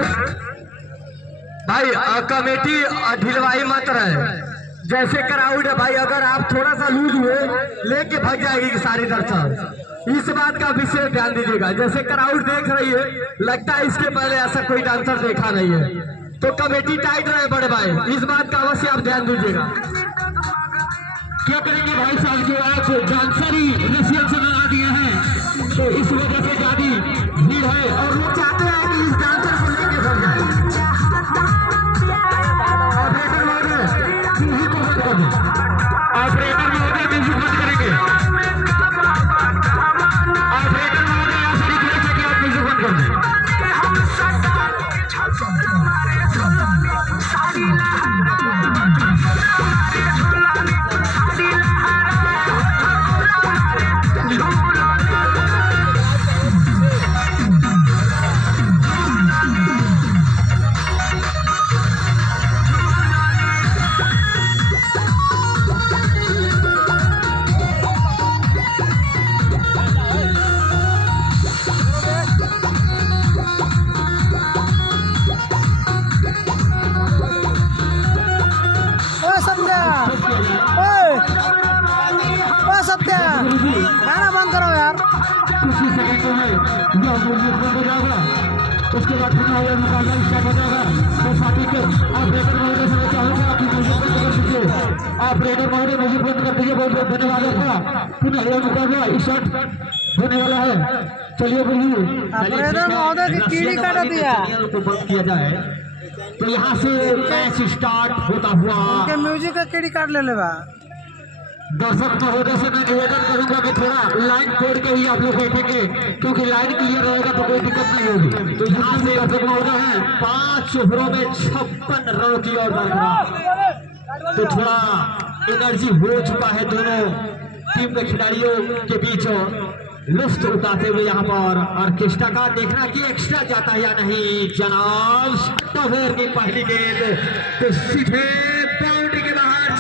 भाई कमेटी ढिलवाई मत रहे, जैसे क्राउड है भाई, अगर आप थोड़ा सा लूज हुए लेके भाग जाएगी सारी दर्शक। इस बात का विशेष ध्यान दीजिएगा। जैसे क्राउड देख रही है, लगता है इसके पहले ऐसा कोई डांसर देखा नहीं है, तो कमेटी टाइट रहे बड़े भाई, इस बात का अवश्य आप ध्यान दीजिएगा। क्या करेंगे भाई साहब जो आज डांसर ही रसियन से बना दिए हैं, तो इस वजह से ज्यादा भीड़ है और लोग चाहते हैं कि इस डांसर को लेके भाग जाए। ऑपरेटर महोदय म्यूजिक को बंद कर दो, ऑपरेटर महोदय म्यूजिक बंद करेंगे, ऑपरेटर महोदय यहाँ से रिक्वेस्ट है कि आप म्यूजिक बंद कर दें। गाना बंद करो यार। कुछ ही सेकंडों में यह म्यूजिक बंद हो जाएगा, उसके बाद फिर यह मुकाबला स्टार्ट हो जाएगा। तो साथी के ऑपरेटर महोदय से मैं चाहूँगा कि म्यूजिक बंद कर दीजिए, ऑपरेटर महोदय म्यूजिक बंद कर दीजिए। बहुत बहुत धन्यवाद आपका। पुनः यह मुकाबला स्टार्ट होने वाला है। चलिए बोलिए, ऑपरेटर महोदय की कीड़ी काट दिया को बंद किया जाए, तो यहाँ से मैच स्टार्ट होता हुआ उनके म्यूजिक का कीड़ी काट ले लेगा। दर्शक महोदय से मैं निवेदन करूंगा कि थोड़ा लाइन छोड़ के ही आप लोग बैठेंगे, क्योंकि लाइन क्लियर रहेगा तो कोई दिक्कत नहीं होगी। तो यहाँ से दर्शक महोदय है 5 ओवरों में 56 रनों की ओर बढ़ रहा, तो थोड़ा एनर्जी हो चुका है दोनों टीम के खिलाड़ियों के बीच। लुफ्त उठाते हुए यहाँ पर ऑर्केस्ट्रा का देखना कि एक्स्ट्रा जाता है या नहीं। जनाब ओवर की पहली गेंद तो सीधे बाउंड्री के बाहर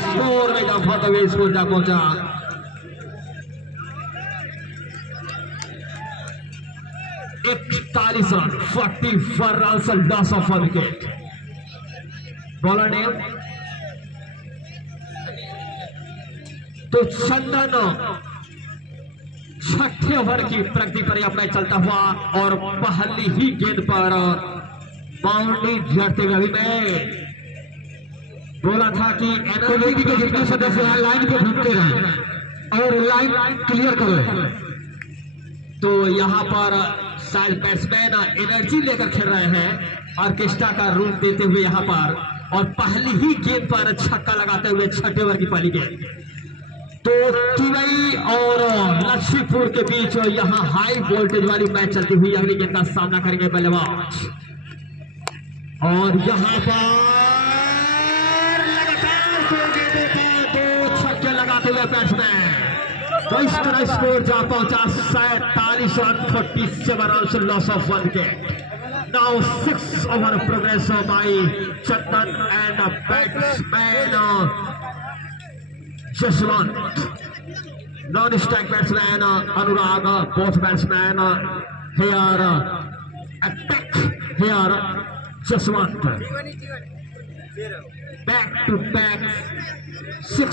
स्कोर में जब हुए स्कोर जा पहुंचा 41 run, 44 run loss of wicket. Bowler name तो चंदन छठे ओवर की प्रगति पर यह मैच चलता हुआ और पहली ही गेंद पर बाउंड्री जड़ते हुए। अभी मैं बोला था कि कमेटी के जितने सदस्य हैं लाइन पे घूमते रहे और लाइन क्लियर कर रहे, तो यहाँ पर शायद बैट्समैन एनर्जी लेकर खेल रहे हैं ऑर्केस्ट्रा का रूप देते हुए यहाँ पर, और पहली ही गेंद पर छक्का लगाते हुए छठे ओवर की पहली गेंद। तो तिवई और लक्ष्मीपुर के बीच यहाँ हाई वोल्टेज वाली मैच चलती हुई अगली गेंद का सामना करेंगे बल्लेबाज, और यहाँ पर बैट्समैन। तो इस तरह स्कोर जा पहुंचा 47 run 47 run loss of wicket. Now 6 over progress by Chandan and batsman Jaswant. Non-strike batsman Anurag. Both batsmen here attack here Jaswant. Back to back 6.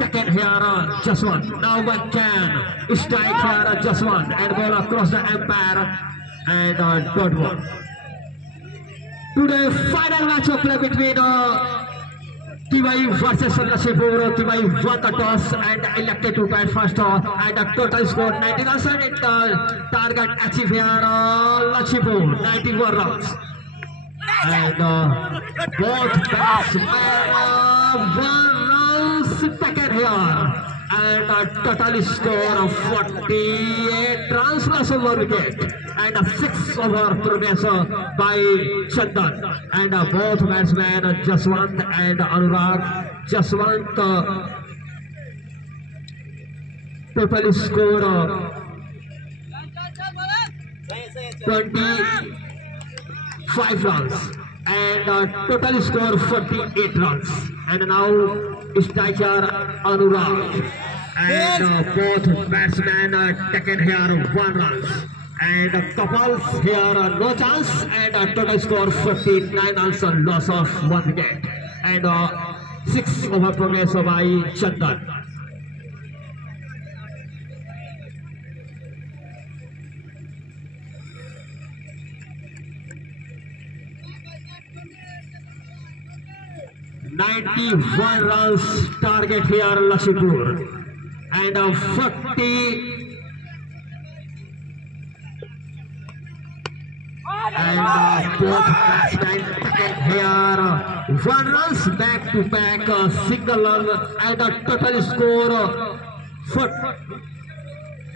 Second here, Jaswant. Now McCann strike here, Jaswant, and ball across the umpire and dot ball. Today, final match of play between TY versus Lachipur. TY won the toss and elected to bat first, and the total score 90 runs and target achieved here, Lachipur 91 runs. And both batsmen 1 run second here, and a total score of 48 runs plus over wicket, and a 6 over progress by Chandan, and both batsmen Jaswant and Anurag. Jaswant total score 25 runs and total score 48 runs. And now striker Anurag, and both batsmen taken here 1 run, and Kapals here no chance, and total score 49 runs, loss of 1 wicket, and 6 over progress by Chandan. (91 runs target here Lakshmipur, and 40 and both batsmen here 1 runs back to back, single run, and a total score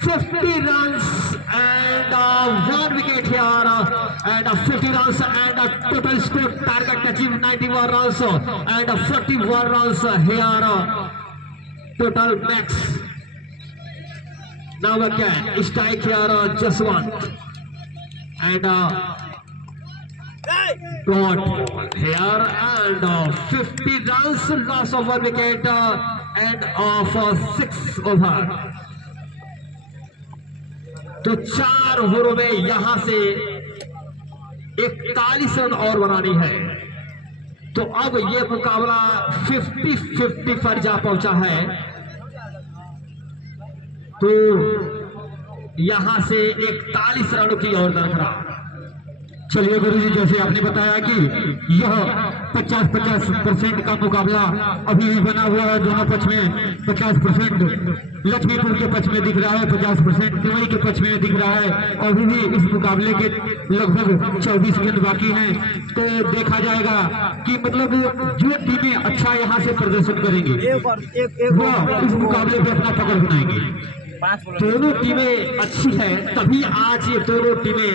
50 runs and 1 wicket here, and 50 runs and a total score target achieved 91 runs and 41 runs here total max. Now again strike here Jaswant, and got here and 50 runs, loss of 1 wicket and of 6 over. तो 4 ओवरों में यहां से 41 रन और बनानी है, तो अब ये मुकाबला 50-50 पर जा पहुंचा है। तो यहां से 41 रनों की और दरकार। चलिए गुरुजी, जैसे आपने बताया कि यह 50-50% का मुकाबला अभी भी बना हुआ है। दोनों पक्ष में 50% लक्ष्मीपुर के पक्ष में दिख रहा है, 50% तिवारी के पक्ष में दिख रहा है। अभी भी इस मुकाबले के लगभग 24 गेंद बाकी हैं, तो देखा जाएगा कि मतलब जो टीमें अच्छा यहाँ से प्रदर्शन करेंगे वो इस मुकाबले पे अपना पकड़ बनाएंगे। दोनों टीमें अच्छी है, तभी आज ये दोनों टीमें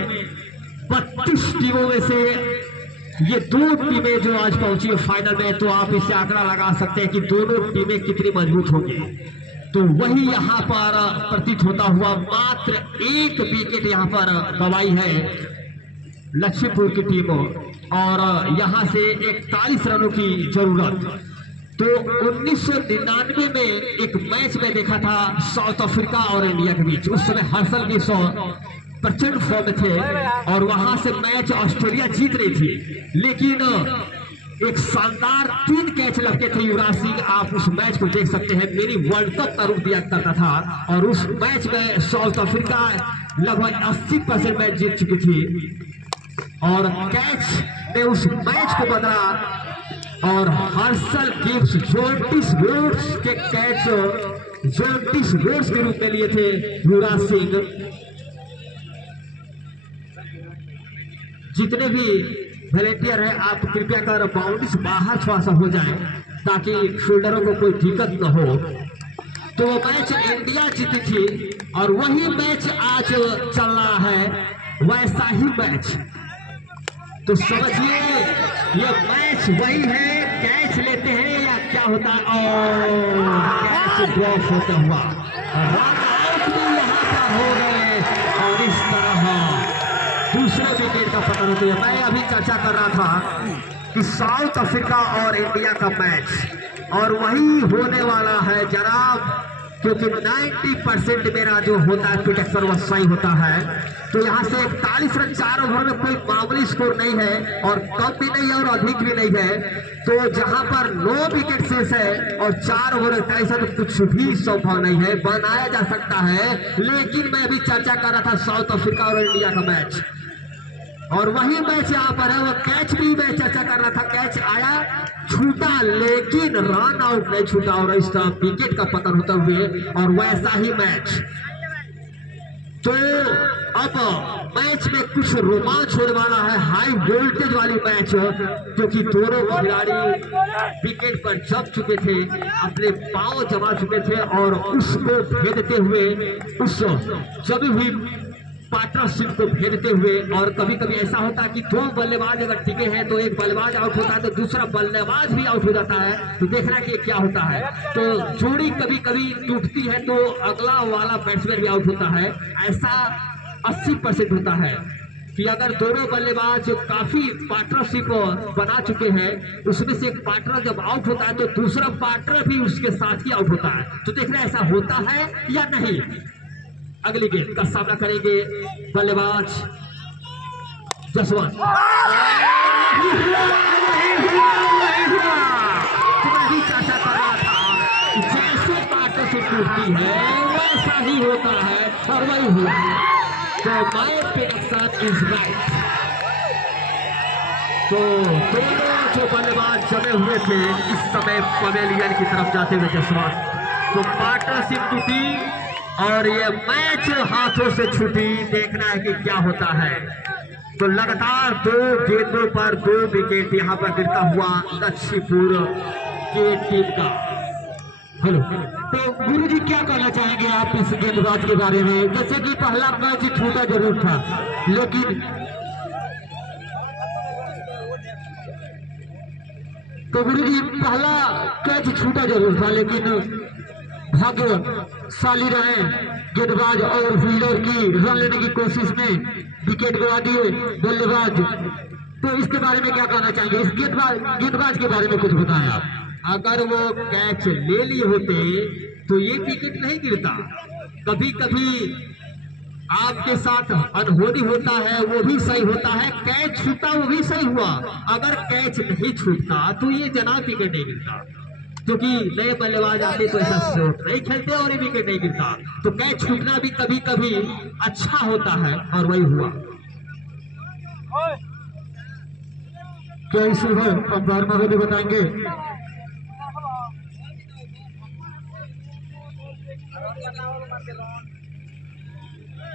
32 टीमों में से ये 2 टीमें जो आज पहुंची है फाइनल में, तो आप इससे आंकड़ा लगा सकते हैं कि दोनों टीमें कितनी मजबूत होंगी। तो वही यहाँ पर प्रतीत होता हुआ मात्र 1 विकेट यहाँ पर गंवाई है लक्ष्मीपुर की टीम, और यहाँ से 41 रनों की जरूरत। तो 1999 में एक मैच में देखा था साउथ अफ्रीका और इंडिया के बीच, उस समय हर्षल भी प्रचंड फॉर्म में थे और वहां से मैच ऑस्ट्रेलिया जीत रही थी, लेकिन एक शानदार 3 कैच लगते थे युवराज सिंह। आप उस मैच को देख सकते हैं, मेरी वर्ल्ड कप का रूप दिया करता था, और उस मैच में साउथ अफ्रीका लगभग 80% मैच जीत चुकी थी, और कैच ने उस मैच को बदला, और हर्षल गिब्स जोंटिस वोट्स के कैच जोंटिस वोट्स के रूप में लिए थे युवराज सिंह। जितने भी वॉलेंटियर हैं, आप कृपया कर बाउंड्री से बाहर थोड़ा सा हो जाएं ताकि फील्डरों को कोई दिक्कत न हो। तो वो मैच इंडिया जीती थी, और वही मैच आज चल रहा है, वैसा ही मैच। तो समझिए ये मैच वही है, कैच लेते हैं या क्या होता है, और कैच ड्रॉप होता हुआ रन आउट भी यहाँ पर हो गए, और इस तरह दूसरे विकेट का पतन होता है। मैं अभी चर्चा कर रहा था कि साउथ अफ्रीका और इंडिया का मैच, और वही होने वाला है जनाब, क्योंकि 90% मेरा जो होता है प्रोटेक्शन वह सही होता है। तो यहाँ से 41 रन 4 ओवर में कोई मामूली स्कोर नहीं है, और कम भी नहीं है और अधिक भी नहीं है। तो जहाँ पर 9 विकेट शेष है और 4 ओवर 28 रन, कुछ भी संभव नहीं है, बनाया जा सकता है। लेकिन मैं अभी चर्चा कर रहा था साउथ अफ्रीका और इंडिया का मैच, और वही मैच यहाँ पर है। वो कैच भी मैं चर्चा कर रहा था, कैच आया छूटा, लेकिन रन आउट नहीं छूटा, और इस तरह विकेट का पतन होता हुए, और वैसा ही मैच। तो अब मैच में कुछ रोमांच होने वाला है, हाई वोल्टेज वाली मैच, क्योंकि दोनों खिलाड़ी विकेट पर जम चुके थे, अपने पांव जमा चुके थे, और उसको भेदते हुए, उस जमी हुई पार्टनरशिप को भेजते हुए। और कभी कभी ऐसा होता है कि 2 बल्लेबाज अगर टिके हैं तो एक बल्लेबाज आउट होता है तो दूसरा बल्लेबाज भी आउट हो जाता है, तो देखना कि क्या होता है। तो जोड़ी कभी कभी टूटती है तो अगला वाला बैट्समैन भी आउट होता है। ऐसा 80% होता है कि अगर दोनों बल्लेबाज काफी पार्टनरशिप बना चुके हैं, उसमें से एक पार्टनर जब आउट होता है तो दूसरा पार्टनर भी उसके साथ ही आउट होता है। तो देखना ऐसा होता है या नहीं। अगली गेंद का सामना करेंगे बल्लेबाज जसवंत। तुम्हारी चाचा कर रहा था, जैसे पार्टनर से टूटती है वैसा ही होता है और वही हुआ। तो माय पिक्चर इज राइट। तो दोनों जो बल्लेबाज जमे हुए थे इस समय पवेलियन की तरफ जाते हुए जसवंत, तो पार्टनरशिप टूटी और ये मैच हाथों से छूटी। देखना है कि क्या होता है। तो लगातार 2 गेंदों पर 2 विकेट यहाँ पर गिरता हुआ लक्ष्मीपुर की टीम का। हेलो, तो गुरु जी क्या कहना चाहेंगे आप इस गेंदबाज के बारे में? जैसे कि पहला मैच छूटा जरूर था, लेकिन तो गुरु जी पहला कैच छूटा जरूर था, लेकिन भाग्यशाली रहे गेंदबाज और फील्डर की रन लेने की कोशिश में विकेट गवा दिए बल्लेबाज। तो इसके बारे में क्या कहना चाहेंगे? इस गेंदबाज के बारे में कुछ बताएं आप। अगर वो कैच ले लिए होते तो ये विकेट नहीं गिरता। कभी कभी आपके साथ अनहोनी होता है, वो भी सही होता है। कैच छूटा वो भी सही हुआ। अगर कैच नहीं छूटता तो ये जनाब विकेट नहीं गिरता, क्योंकि नए बल्लेबाज आते तो ऐसा शॉट नहीं खेलते और ये विकेट नहीं गिरता। तो कैच छूटना भी कभी कभी अच्छा होता है और वही हुआ। क्या इशू है अंपायर महोदय बताएंगे?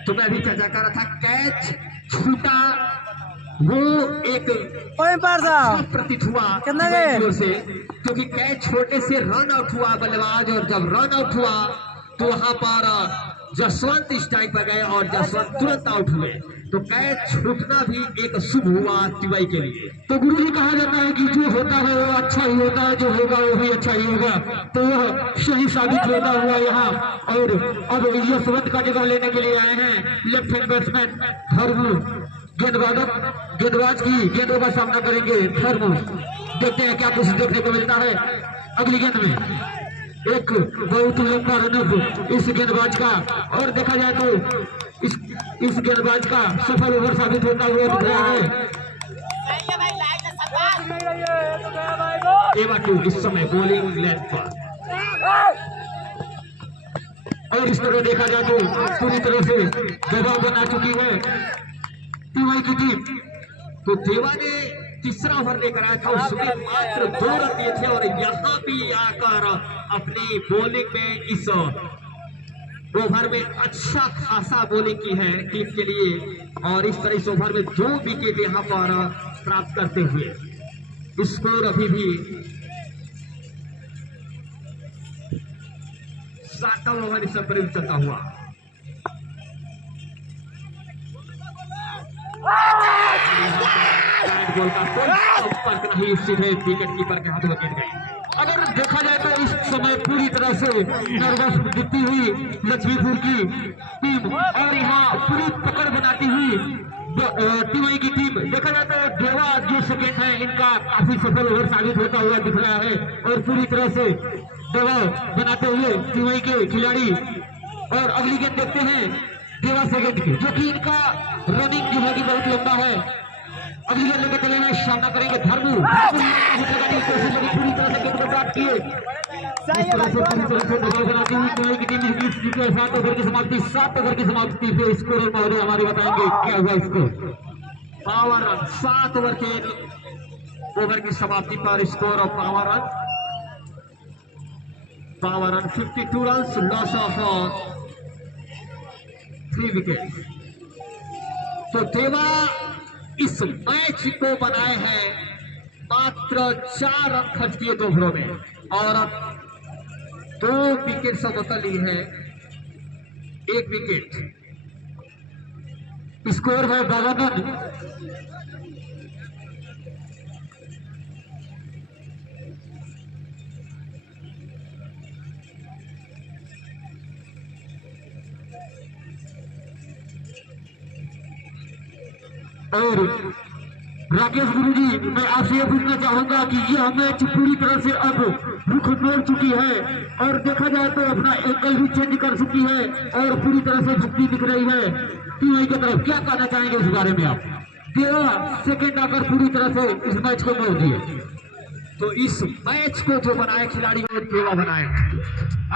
तो मैं भी चर्चा कर रहा था, कैच छूटा वो एक प्रतीत हुआ की ओर से, क्योंकि कैच छोटे से रन आउट हुआ बल्लेबाज, और जब रन आउट हुआ तो वहां पर जसवंत स्ट्राइक पर गए और जसवंत तुरंत आउट हुए। तो कैच छूटना भी एक शुभ हुआ टीवाई के लिए। तो गुरु जी कहा जाता है कि जो होता है वो अच्छा ही होता है, जो होगा वो भी अच्छा ही होगा। तो वह सही साबित होता हुआ यहाँ। और अब यशवंत का जगह लेने के लिए आए हैं लेफ्ट हैंड बैट्समैन धर्म। गेंदबाज की गेंदों का सामना करेंगे धर्म। देखते हैं क्या कुछ देखने को मिलता है अगली गेंद में। एक बहुत लंबा रनअप इस गेंदबाज का, और देखा जाए तो इस गेंदबाज का सफल ओवर साबित होता हुआ दिख रहा है। इस समय बॉलिंग लेंथ पर, और इस तरह देखा जाए तो पूरी तरह से दबाव बना चुकी है टीवाई की टीम। तो देवा ने तीसरा ओवर लेकर आया था, उसमें मात्र 2 रन दिए थे और यहाँ भी आकर अपनी बॉलिंग में इस ओवर में अच्छा खासा बॉलिंग की है टीम के लिए। और इस तरह इस ओवर में 2 विकेट यहाँ पर प्राप्त करते हुए स्कोर अभी भी 7वां ओवर इस पर चलता हुआ। बॉल का कोई संपर्क नहीं, सीधे विकेट कीपर के हाथों विकेट गई। अगर देखा जाए तो इस समय पूरी तरह से नर्वस दिखती हुई लक्ष्मीपुर की टीम, और यहाँ पूरी पकड़ बनाती हुई टीवाई की टीम। देखा जाए तो देवा जो सेकेंड है इनका काफी सफल ओवर साबित होता हुआ दिख रहा है, और पूरी तरह से दबाव बनाते हुए टीवाई के खिलाड़ी। और अगली गेंद देखते हैं देवा सेकेंड की, जो कि इनका रनिंग जो है कि बहुत लंबा है। अगली गेंद लेकर चले सामना करेंगे धर्मू। पूरी तरह से गेंद को ड्रॉप किए, की 7 ओवर की समाप्ति। 7 ओवर की समाप्ति पे स्कोर महोदय हमारे बताएंगे क्या हुआ स्कोर। पावर रन 7 ओवर के ओवर की समाप्ति पर score of power run 52 run, loss of 3 wicket. तो देवा इस मैच को बनाए हैं मात्र 4 रन खर्च किए 2 ओवरों में, और 2 विकेट समतल ली है, 1 विकेट। स्कोर है 52 रन। और राकेश गुरुजी, मैं आपसे यह पूछना चाहूंगा कि यह मैच पूरी तरह से अब रुख मोड़ चुकी है और देखा जाए तो अपना एंगल भी चेंज कर चुकी है और पूरी तरह से झुकती दिख रही है टीवी की तरफ। क्या कहना चाहेंगे इस बारे में आप? 13 सेकेंड आकर पूरी तरह से इस मैच को मोड़ दिए। तो इस मैच को जो बनाए खिलाड़ी वो देवा बनाए।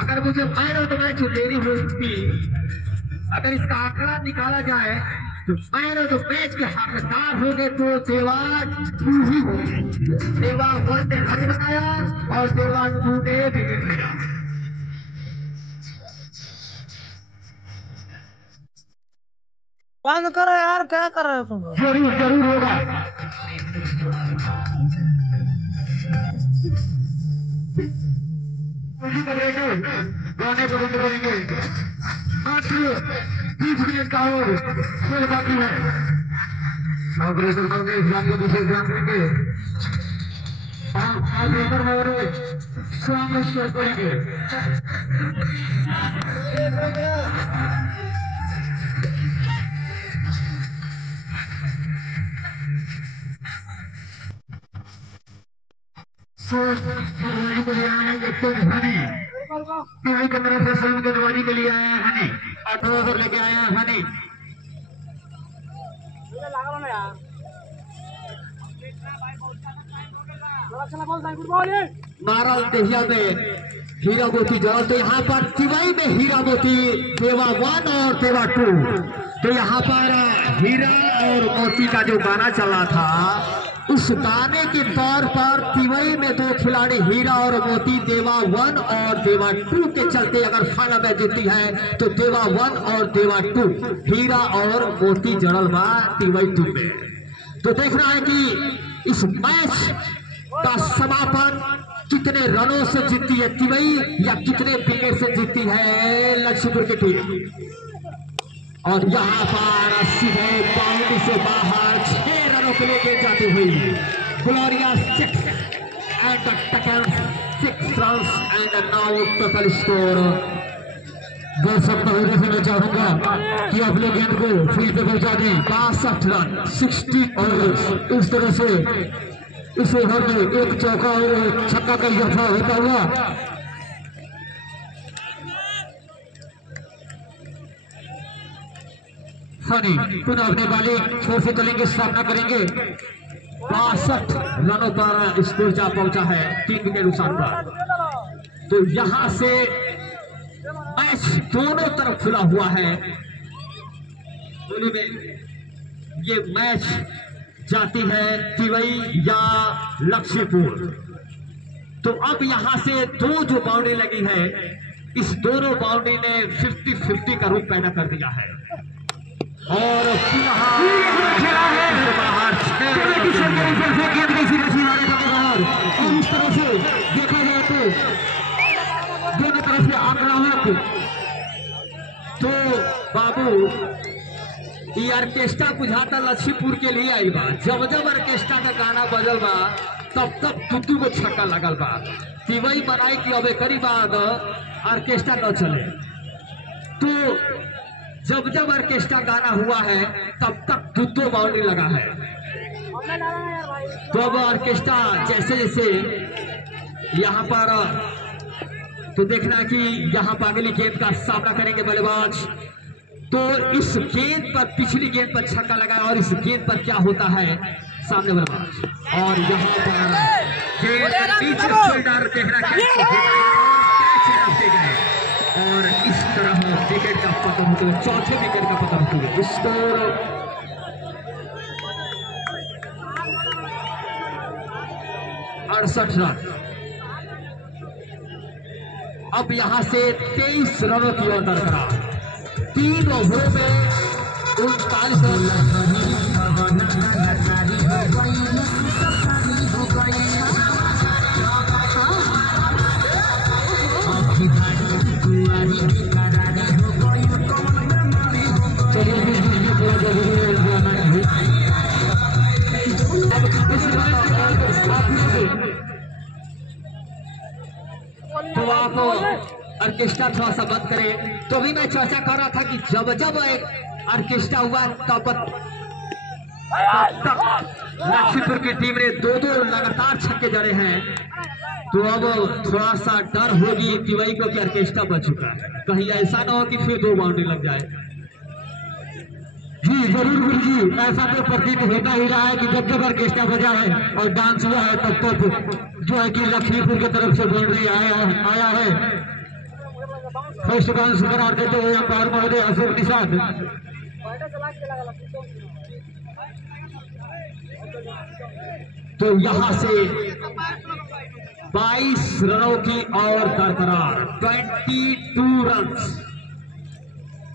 अगर मुझे मैन ऑफ द मैच देनी होती, अगर इसका आंकड़ा निकाला जाए तो मैन ऑफ द मैच के हकदार हो गए तो देवा 1 ने रन बनाया और देवा 2 ने विकेट लिया। बंद करो यार, क्या कर रहे हो तुम? जरूर जरूर होगा। गाने को बंद करेंगे। मात्र 30 मिनट का और खेल बाकी है। ऑपरेटर को इस गाने को विशेष ध्यान देंगे। आज ऊपर हमारे स्वामी शेयर करेंगे। कैमरा से फिल्म करवाने के लिए आया है हनी, 8 ओवर लेके आया है हनी। मारल देहिया में हीरा मोती जल, तो यहाँ पर तिवाई में हीरा मोती देवा 1 और देवा 2। तो यहाँ पर हीरा और मोती का जो गाना चला था, उस गाने के तौर पर तिवई में 2 खिलाड़ी हीरा और मोती देवा 1 और देवा 2 के चलते अगर फाइनल मैच जीती है तो देवा 1 और देवा 2 हीरा और मोती जड़ल बा तिवई 2 में। तो देखना है कि इस मैच का समापन कितने रनों से जीतती है तिवई या कितने विकेट से जीतती है लक्ष्मीपुर की टीम। और यहाँ पर सीधे बाउंड्री से बाहर 6 रनों के लिए जाती हुई Gloria 6 and टकन 6 runs and now total score। दर्शक महोदय से मैं चाहूंगा कि अपने गेंद को फील्ड पे पहुंचा दें। 62 रन 60 और इस तरह से इस ओवर में 1 चौका और 1 छक्का का इजाफा होता हुआ हनी पुनः अपने बॉलिंग छोर से चलेंगे, सामना करेंगे। 62 रनों पर स्कोर जा पहुंचा है 3 विकेट नुकसान पर। तो यहां से मैच दोनों तरफ खुला हुआ है। दोनों में ये मैच जाती है तिवई या लक्ष्मीपुर। तो अब यहां से 2 जो बाउंड्री लगी है, इस दोनों बाउंड्री ने 50-50 का रूप पैदा कर दिया है। और बाहर गेंद की सीधे सिनारे का बाहर। और इस तरह से देखा जाए तो दोनों तरफ से आक्रामक। तो बाबू ये ऑर्केस्ट्रा बुझाता लक्ष्मीपुर के लिए आई बा। जब जब ऑर्केस्ट्रा का गाना बजल बा तब तब 2 को छक्का लगल बा। तिवई बनाई कि अब करी बाद ऑर्केस्ट्रा न चले। तो जब जब ऑर्केस्ट्रा गाना हुआ है तब तक 2 बाउंड्री लगा है। तो अब ऑर्केस्ट्रा जैसे जैसे यहाँ पर तो देखना कि यहाँ पर अगली गेंद का सामना करेंगे बल्लेबाज। तो इस गेंद पर पिछली गेंद पर छक्का लगा और इस गेंद पर क्या होता है सामने बल्लेबाज। और यहाँ पर और इस तरह विकेट का पतन होते हुए 4थे विकेट का पतन होते हुए स्कोर 68 रन। अब यहां से 23 रनों की ओर बरकरार। 3 ओवरों में 39 रन। तो आप ऑर्केस्ट्रा थोड़ा सा बंद करें। तो भी मैं चर्चा कर रहा था कि जब जब एक ऑर्केस्ट्रा हुआ तब तक लक्ष्मीपुर की टीम ने 2 लगातार छक्के जड़े हैं तो अब थोड़ा सा डर होगी तिवारी को कि ऑर्केस्ट्रा बच चुका है, कहीं ऐसा ना हो कि फिर 2 बाउंड्री लग जाए। जी जरूर गुरु जी, ऐसा तो प्रतीत होता ही रहा है कि जब जब ऑर्केस्ट्रा बजा है और डांस हुआ है तब तक जो है कि लक्ष्मीपुर की तरफ से बाउंड्री आया है। फर्स्ट बाउंस करार देते हुए अंपायर महोदय अशोक निषाद। तो यहाँ से 22 रनों की और बरकरार 22 रन।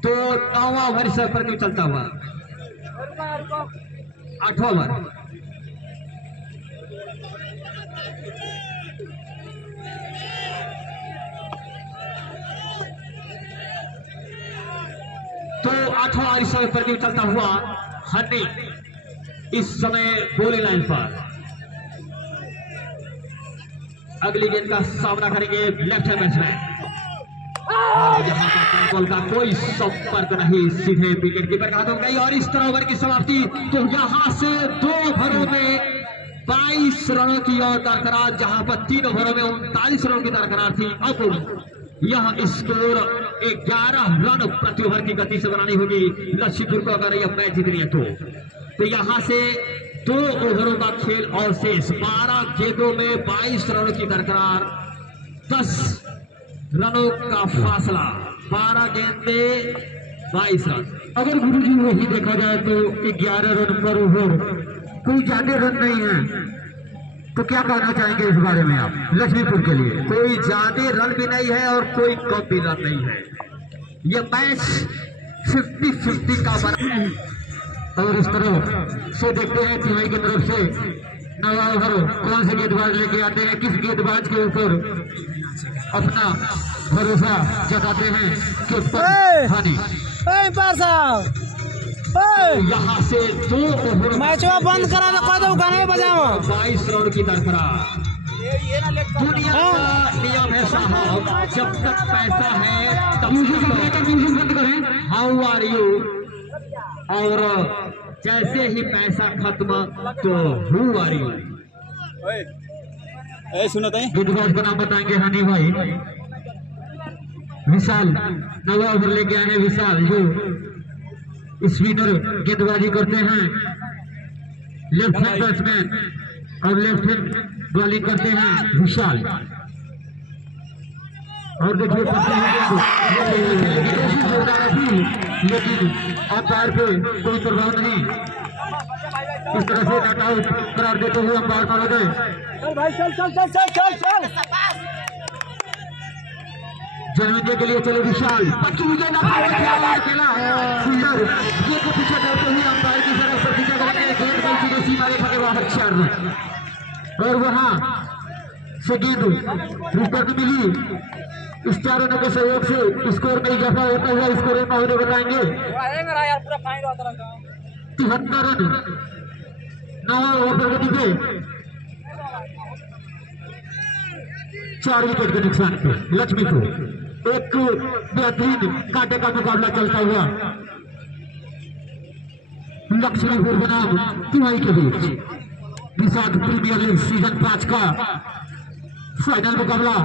तो 9वां ओवर से पर क्यों चलता हुआ 8वां ओवर। तो 8वां ओवर पर क्यों चलता हुआ हनी इस समय बॉलिंग लाइन पर अगली गेंद का सामना करेंगे लेफ्ट हैंड बैट्समैन। यहाँ पर बॉल का कोई संपर्क नहीं, सीधे विकेट कीपर का हाथों गई और इस तरह ओवर की समाप्ति। तो यहाँ से 2 ओवरों में 22 रनों की और दरकरार, जहां पर 3 ओवरों में 39 रनों की दरकरार थी। अब यह स्कोर 11 रन प्रति ओवर की गति से बनानी होगी लक्ष्मीपुर को अगर यह मैच जीतनी है तो यहाँ से 2 ओवरों का खेल और शेष 12 गेंदों में 22 रनों की दरकरार, 10 रनों का फासला, 12 गेंदे 22 रन। अगर गुरुजी वही देखा जाए तो 11 रन पर ओवर, कोई ज्यादा रन नहीं है, तो क्या कहना चाहेंगे इस बारे में आप लक्ष्मीपुर के लिए? कोई ज्यादा रन भी नहीं है और कोई कम भी रन नहीं है, ये मैच 50-50 का बना। और इस तरह से देखते हैं तिवारी की तरफ से नवा ओवर कौन से गेंदबाज लेके आते हैं, किस गेंदबाज के ऊपर अपना भरोसा जताते हैं कैप्टन हनी। यहाँ से 2 ओवर मैच बंद करा दो, कोई तो गाने बजाओ। 22 रन की दरकरार। दुनिया का नियम है साहब, जब तक पैसा है तब म्यूजिक बंद करें। हाउ आर यू, और जैसे ही पैसा खत्म तो हु आर यू। सुनो तो गेंदबाज का नाम बताएंगे हनी भाई। विशाल नवा ओवर लेके आए हैं, विशाल जो स्पिनर गेंदबाजी करते हैं, लेफ्ट हैंड बैट्समैन और लेफ्ट हैंड बॉलिंग करते हैं विशाल। और देखिए लेकिन अंपायर पे कोई प्रभाव नहीं, इस तरह से नॉट आउट करार देते हुए अंपायर महोदय जन्मदिन के लिए चले विशाल। 25 गेंद फील्डर गेंद को पीछे करते हुए अंपायर की तरफ प्रतीक्षा करेंगे, गेंद बल्कि के सीमा रेखा के बाहर 4 रन, और वहां से गेंद विकेट मिली। इस 4 रनों के सहयोग से स्कोर में इजाफा होता हुआ स्कोर महोदय बताएंगे 73 रन 9 ओवर गति पे 4 विकेट के नुकसान पे लक्ष्मीपुर। एक बेहतरीन कांटे का मुकाबला चलता हुआ लक्ष्मीपुर बनाम तिवारी के बीच विशाख प्रीमियर लीग सीजन 5 का फाइनल मुकाबला।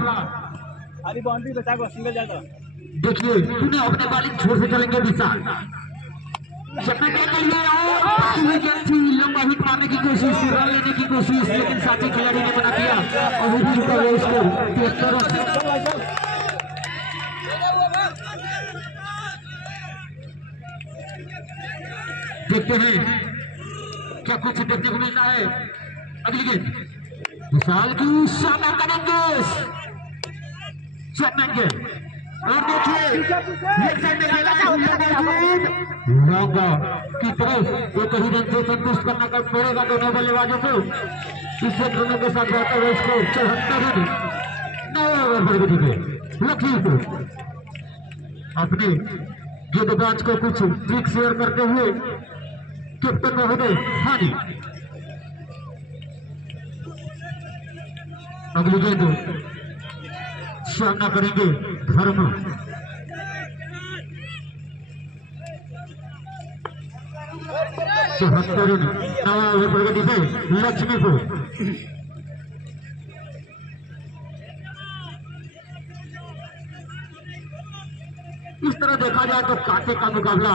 देखिए पुनः अपने बालिंग छोर से चलेंगे विशाल, लंबा हिट मारने की कोशिश, रन लेने की कोशिश, लेकिन साथी खिलाड़ी ने मना किया और वो भी रुका हुआ स्कोर 73 रन। देखते हैं क्या कुछ देखने को मिलता है। अगली गेंद विशाल की शानदार करेंगे चैपमैन गेंद, और देखिए लेफ्ट साइड में लॉन्गा की तरफ एक ही रन से संतुष्ट करना पड़ेगा दोनों बल्लेबाजों को। इस रनों के साथ रहता हुआ स्कोर 74 रन 9 ओवर पर गति पे लक्ष्मीपुर अपने गेंदबाज को कुछ ट्रिक शेयर करते हुए कैप्टन महोदय हनी। अगली गेंद सामना करेंगे धर्म, तो 72 रन 9 ओवर पर गति पे लक्ष्मीपुर। तरह देखा जाए तो कांटे का मुकाबला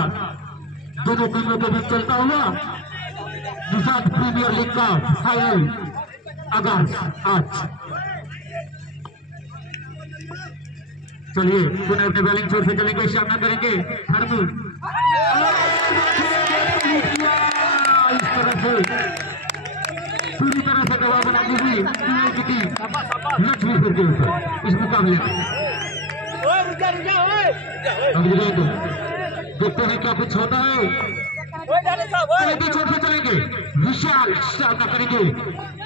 दोनों टीमों के बीच चलता हुआ निषाद प्रीमियर लीग का फाइनल अगस्त आज। चलिए पुनः अपने बैलिंग छोर से चलेंगे, सामना करेंगे हरमू। इस तरह से पूरी तरह से दबाव बना दी हुई की टीम लक्ष्मीपुर के ऊपर इस मुकाबले में। अब तो देखते हैं क्या कुछ होता है। छोर से चलेंगे, विशाल सामना करेंगे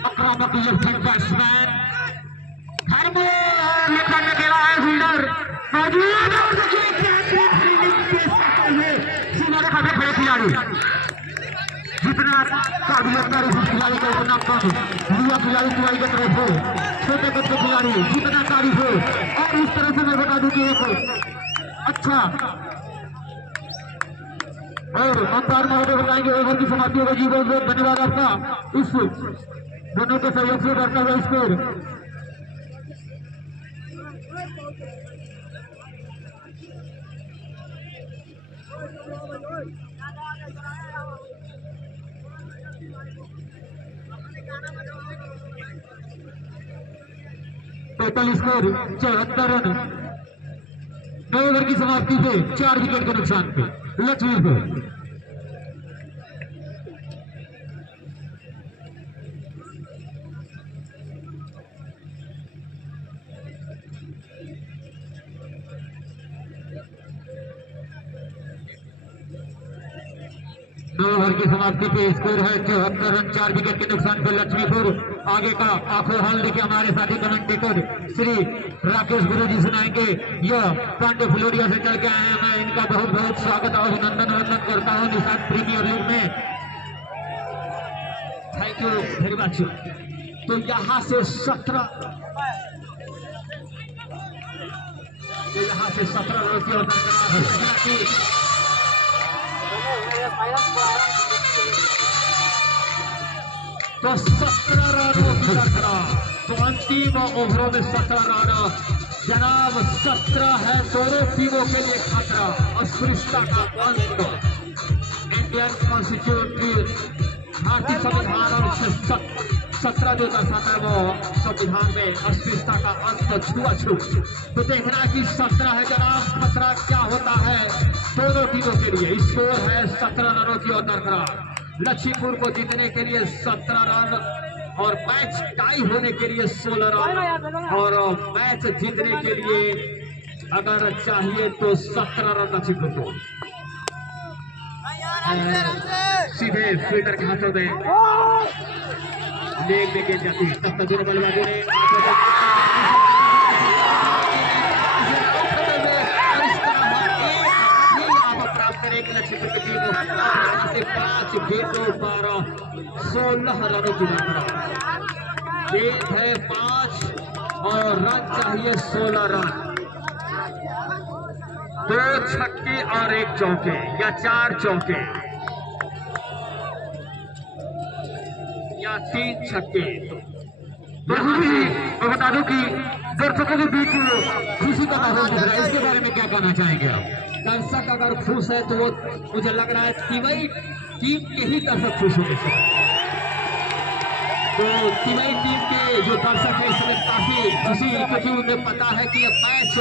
आक्रामक लेफ्ट हैंड बैट्समैन हरमू। लेकर के खेला है फील्डर मौजूद और सीनारे खाते खड़े खिलाड़ी। जितना काबिलियत का इस खिलाड़ी का उतना कम। युवा खिलाड़ी खिलाड़ी की तरफ हो, छोटे बच्चे खिलाड़ी जितना तारीफ हो। और इस तरह से मैं बता दूं कि एक अच्छा और अंपायर महोदय बताएंगे ओवर की समाप्ति होगी। जी बहुत बहुत धन्यवाद आपका इस दोनों के सहयोग से करता हुआ score. Total score 74 run. 9 over की समाप्ति पे 4 विकेट के नुकसान पे लक्ष्मीपुर। ओवर की समाप्ति पे स्कोर है 74 रन 4 विकेट के नुकसान पर लक्ष्मीपुर। आगे का आंखों हाल लेके हमारे साथी कमेंटेटर श्री राकेश गुरुजी सुनाएंगे। यह पांडे फ्लोरिया से चल के आए हैं। मैं इनका बहुत बहुत स्वागत और अभिनंदन वंदन करता हूं निषाद प्रीमियर लीग में। Thank you very much. तो यहाँ से 17 रन की और तो 17 रनों की टकराव। तो अंतिम ओवरों में 17 रन जनाब 17 है दोनों टीमों के लिए खतरा। अस्पृश्यता का अंत। इंडियन कॉन्स्टिट्यूशन भारतीय संविधान और 17 जो दर्शाता है वो संविधान में अस्पृश्यता का अंत छुआछूत। तो देखना कि 17 है जनाब खतरा क्या होता है दोनों टीमों के लिए। स्कोर है 17 रनों की ओर बरकरार। लक्ष्मीपुर को जीतने के लिए 17 रन और मैच टाई होने के लिए 16 रन और मैच जीतने के लिए अगर चाहिए तो 17 रन लक्ष्मीपुर को। सीधे फील्डर के हाथों में लेग लेके जाती है। तब तक बल्लेबाजों ने लक्ष्मीपुर की टीम से 5 गेंदों पर 16 रनों की गेंद है 5 और रन चाहिए 16 रन। 2 छक्के और 1 चौके या 4 चौके या 3 छक्के। मैं बता दूं कि दर्शकों के बीच खुशी का माहौल दिख रहा है। इसके बारे में क्या कहना चाहेंगे आप? दर्शक अगर खुश है तो वो मुझे लग रहा है तिवई टीम के ही दर्शक खुश होने से। तो तिवई टीम के जो दर्शक है इसमें काफी खुशी, क्योंकि उन्हें पता है कि यह मैच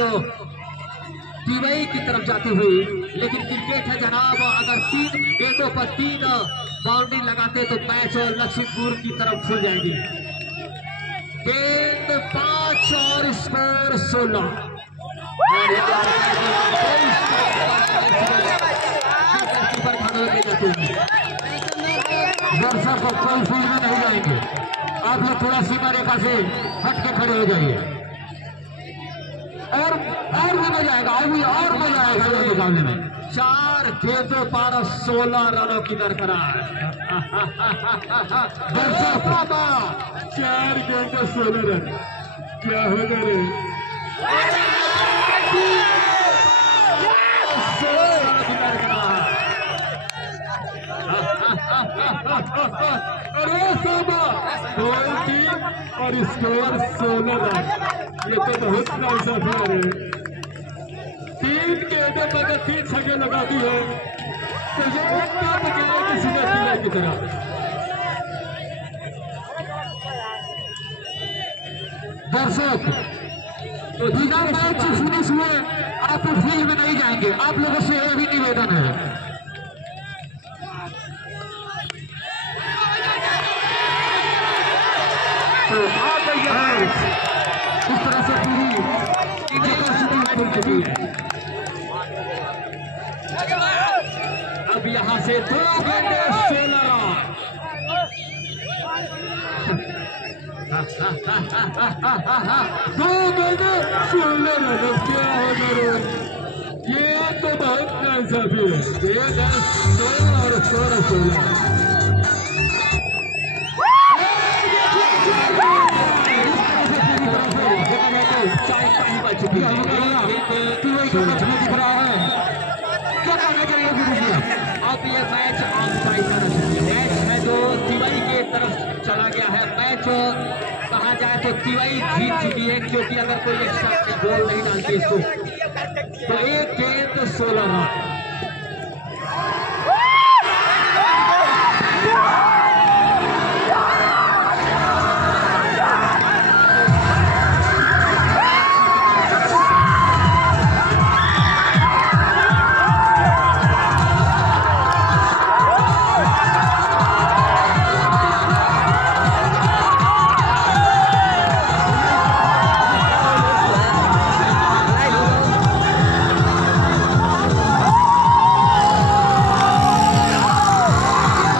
तिवई की तरफ जाती हुई। लेकिन क्रिकेट है जनाब, अगर 3 गेंदों पर 3 बाउंड्री लगाते तो मैच और लक्ष्मीपुर की तरफ खुल जाएगी। गेंद 5 और स्कोर 16। दर्शक कोई फील्ड में नहीं जाएंगे। आप लोग थोड़ा सीमा रेखा से हट के खड़े हो जाइए। और भी मजा आएगा, और मजा आएगा ये मुकाबले में। 4 गेंदों पर 16 रनों की दरकरार। दर्शक 4 गेंदों 16 रन क्या होगा रे? अरे सोबा और स्कोर 16 रन। ये तो बहुत नाइस अफेयर है। 3 के गेंदे पर अगर 3 छक्के लगाती है तो ये क्या बचाए किसी ने तिवाई की तरह। दर्शक बिना मैच फिनिश हुए आप फील्ड में नहीं जाएंगे, आप लोगों से यह भी निवेदन है। तो इस तरह से पूरी अब यहाँ से 2 गेंदे 16 रन। दो गेंदे 16 रन। क्या है मेरे, ये तो बहुत नाइंसाफी है। ये 16 और 16 चुकी है। दिख रहा है, क्या करना चाहिए गुरुजी? अब ये मैच ऑन साइड मैच है जो तिवाई के तरफ चला गया है। मैच कहा जाए तो तिवाई जीत चुकी है, क्योंकि अगर कोई एक्स्ट्रा गोल नहीं डालती इसको तो 1 गेंद 16 रन।